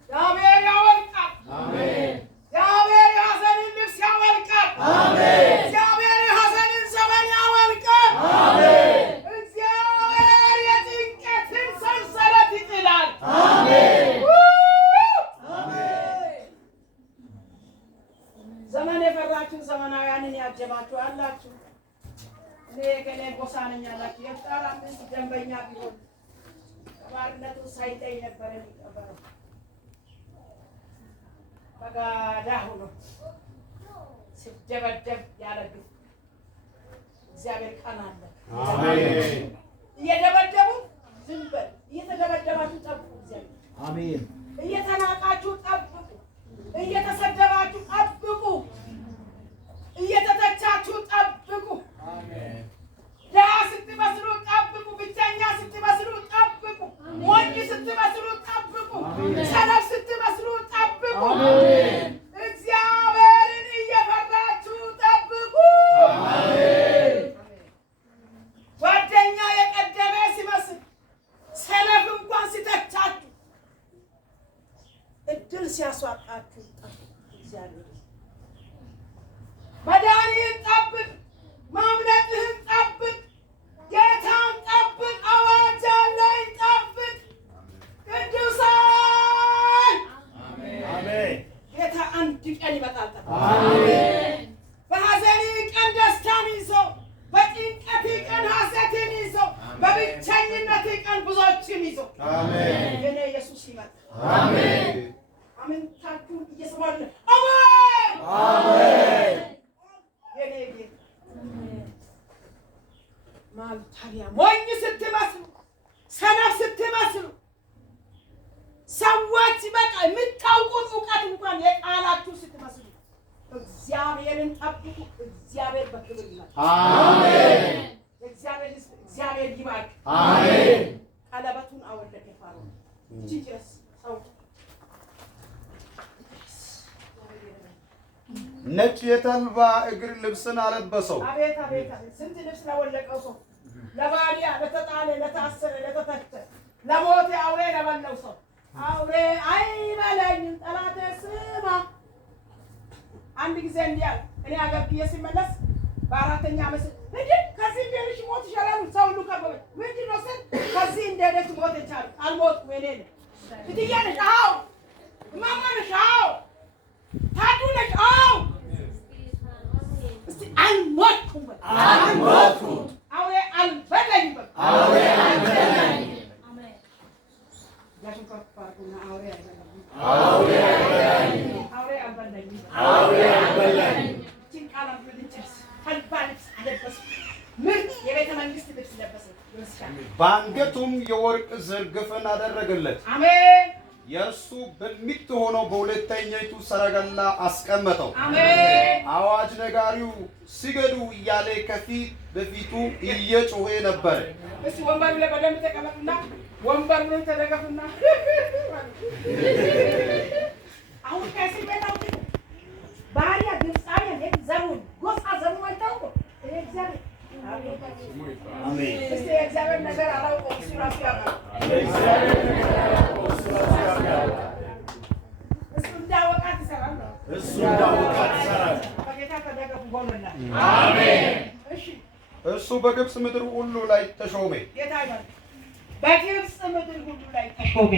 እግዚአብሔር ያወልቃል። አሜን። እግዚአብሔር የሐዘንን ልብስ ያወልቃል። አሜን። እግዚአብሔር የሐዘንን ዘመን ያወልቃል። አሜን። እግዚአብሔር የጭንቀትን ሰንሰለት ይጥላል። አሜን። ዘመን የፈራችሁ ዘመናውያንን ያጀባችሁ አላችሁ። እኔ ገሌ ጎሳ ነኝ አላችሁ። የፍጣር 5 ደንበኛ ቢሆን ባርነቱ ሳይጠይ ነበር የሚቀበለው። በጋዳ ሆኖ ሲደበደብ ያለግፍ እግዚአብሔር ቀን አለ። አሜን። እየደበደቡ ዝም በል። እየተደበደባችሁ ጠብቁ። እግዚአብሔር አሜን። እየተናቃችሁ ጠብቁ። እየተሰደባችሁ ጠብቁ። እየተተቻችሁ ጠብቁ። አሜን። ድሃ ስትመስሉ ጠብቁ። ብቸኛ ስትመስሉ ጠብቁ። ሞኝ ስትመስሉ ጠብቁ። ሰነፍ ስትመስሉ ጠብቁ። እግዚአብሔርን እየፈራችሁ ጠብቁ። ጓደኛ የቀደመ ሲመስል ሰነፍ እንኳን ሲተቻችሁ እድል ሲያስዋጣችሁ ጠብቁ። እግዚአብሔር መዳንህን ጠብቅ። ማምለጥህን ጠብቅ። ጌታን ጠብቅ። አዋጅ አለኝ ጠብቅ። ቅዱሳን አሜን። ጌታ አንድ ቀን ይመጣል። ጠብቅ። አሜን። በሐዘንህ ቀን ደስታን ይዞ፣ በጭንቀትህ ቀን ሐሴትን ይዞ፣ በብቸኝነትህ ቀን ብዙዎችን ይዞ አሜን። የኔ ኢየሱስ ይመጣል። አሜን። አሜንታችሁን እየሰማችሁ አሜን አሜን። የኔ ጌታ ማልታሪያ ሞኝ ስትመስሉ፣ ሰነፍ ስትመስሉ፣ ሰዎች በቃ የምታውቁት እውቀት እንኳን የጣላችሁ ስትመስሉ እግዚአብሔርን ጠብቁ። እግዚአብሔር በክብር ይመጣል። አሜን። እግዚአብሔር እግዚአብሔር ይባርክ። አሜን። ቀለበቱን አወለቀ ፋሮን ጂጀስ ሰው ነጭ የተልባ እግር ልብስን አለበሰው። አቤት አቤት! ስንት ልብስ ለወለቀው ሰው፣ ለባሪያ፣ ለተጣለ፣ ለታሰረ፣ ለተተከ፣ ለሞተ አውሬ ለበለው ሰው አውሬ አይበላኝም ጠላቴ ስማ። አንድ ጊዜ እንዲህ አለ። እኔ አገብዬ ሲመለስ በአራተኛ ዓመት እንዴ ከዚህ እንደልሽ ሞት ይሻላል ሰው ሁሉ ከበበኝ። ምንድን ነው ስል ከዚህ እንደደች ሞት ይቻላል። አልሞትኩም። እኔ ነኝ እትዬ ነሽ? አዎ። እማማ ነሽ? አዎ። ታዱ ነሽ? አዎ። እስቲ አልሞትኩም። አልሞትኩም። አውሬ አልበላኝም። አውሬ አልበላኝም። አሜን። ያሽን ከፋርኩና አውሬ አልበላኝም። አውሬ አልበላኝም። አውሬ አልበላኝም። አውሬ አልበላኝም። ጭንቃላም ልንጨርስ ተልባ ልብስ አለበስ። ምርጥ የቤተ መንግስት ልብስ ለበሰ። በአንገቱም የወርቅ ዝርግፍን አደረገለት። አሜን። የእርሱ በምትሆነው በሁለተኛይቱ ሰረገላ አስቀመጠው። አሜን። አዋጅ ነጋሪው ሲገዱ እያለ ከፊት በፊቱ እየጮኸ ነበር። እስቲ ወንበሩ ላይ በደንብ ተቀመጡና ወንበሩ ላይ ተደገፉና አሁን ከዚህ ቤት አውጡ። ባሪያ ግብፃውያን ዘሩን ጎሳ ዘሩ አይታውቁ። እግዚአብሔር አሜን። እስቲ የእግዚአብሔር ነገር አላውቀውም። እሱ ራሱ ያውቃል። እሱ እንዳወቃት ይሰራል። እሱ እንዳወቃት ይሰራል። በጌታ ተደገፉ ጎንላ። አሜን። እሺ እርሱ በግብፅ ምድር ሁሉ ላይ ተሾመ። ጌታ ይባርክ። በግብፅ ምድር ሁሉ ላይ ተሾመ።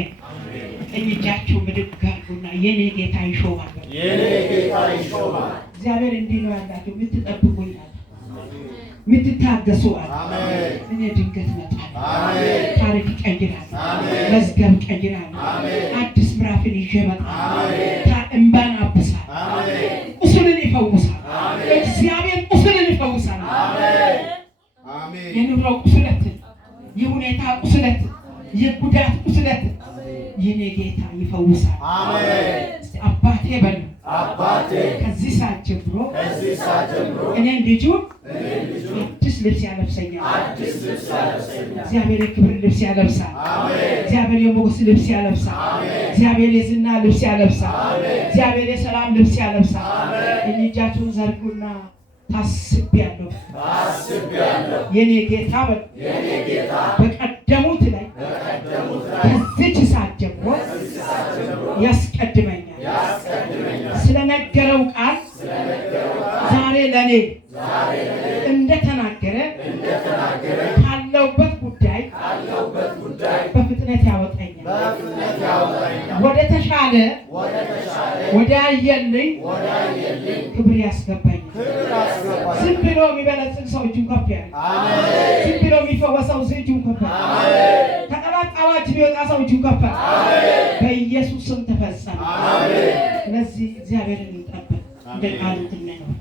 እጃችሁ ምድር ጋርና የኔ ጌታ ይሾማል። የኔ ጌታ ይሾማል። እግዚአብሔር እንዲህ ነው ያላችሁ፣ የምትጠብቁኝ አለ፣ የምትታገሱ አለ። አሜን። እኔ ድንገት እመጣለሁ። አሜን። ታሪክ እቀይራለሁ። አሜን። መዝገብ እቀይራለሁ። አሜን። አዲስ ምዕራፍን ይዤ እመጣለሁ። አሜን። እንባን አብሳለሁ። አሜን። ቁስልን ይፈውሳል። አሜን። እግዚአብሔር ቁስልን ይፈውሳል። አሜን። አሜን። የኑሮ ቁስለት፣ የሁኔታ ቁስለት፣ የጉዳት ቁስለት የኔ ጌታ ይፈውሳል። አሜን። አባቴ በሉ። አባቴ ከዚህ ሰዓት ጀምሮ ከዚህ ሰዓት ጀምሮ እኔን ልጁን አዲስ ልብስ ያለብሰኛል። አዲስ ልብስ ያለብሰኛል። እግዚአብሔር የክብር ልብስ ያለብሳል። እግዚአብሔር የሞገስ ልብስ ያለብሳል። እግዚአብሔር የዝና ልብስ ያለብሳል። እግዚአብሔር የሰላም ልብስ ያለብሳል። እጃችሁን ዘርጉና ታስቤያለሁ። የኔ ጌታ በሉ። በቀደሙት ላይ ከዚች ሰዓት ጀምሮ ያስቀድመኛል። ስለነገረው ቃል ዛሬ ለኔ እንደተናገረ ካለውበት ጉዳይ በፍጥነት ያወጣኛል። ወደ ተሻለ ወደ አየልኝ ክብር ያስገባኛል። ዝም ብሎ የሚበለጽግ ሰው እጁን ከፍ ያለ፣ ዝም ብሎ የሚፈወሰው እጁን ከፍ ያለ፣ ከጠላት አዋጅ የሚወጣ ሰው እጁን ከፍ ያለ፣ በኢየሱስ ስም ተፈጸመ። ስለዚህ እግዚአብሔርን እንጠብቅ፣ እንደ ቃሉ እንነው።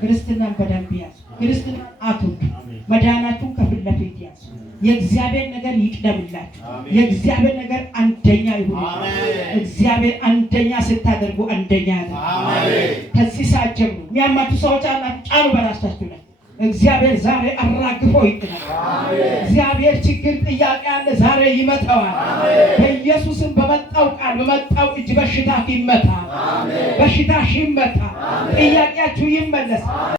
ክርስትናን በደንብ ያዙ። ክርስትና አትውጡ። መዳናችሁን ከፊት ለፊት ያዙ። የእግዚአብሔር ነገር ይቅደምላችሁ። የእግዚአብሔር ነገር አንደኛ ይሁን። እግዚአብሔር አንደኛ ስታደርጉ አንደኛ ያለ። ከዚህ ሰዓት ጀምሮ የሚያማችሁ ሰዎች አላችሁ፣ ጫኑ በራሳችሁ ላይ። እግዚአብሔር ዛሬ አራግፎ ይጥላል። እግዚአብሔር ችግር ጥያቄ አለ ዛሬ ይመታዋል። በኢየሱስም በመጣው ቃል በመጣው እጅ በሽታ ይመታ፣ በሽታሽ ይመታ፣ ጥያቄያችሁ ይመለስ።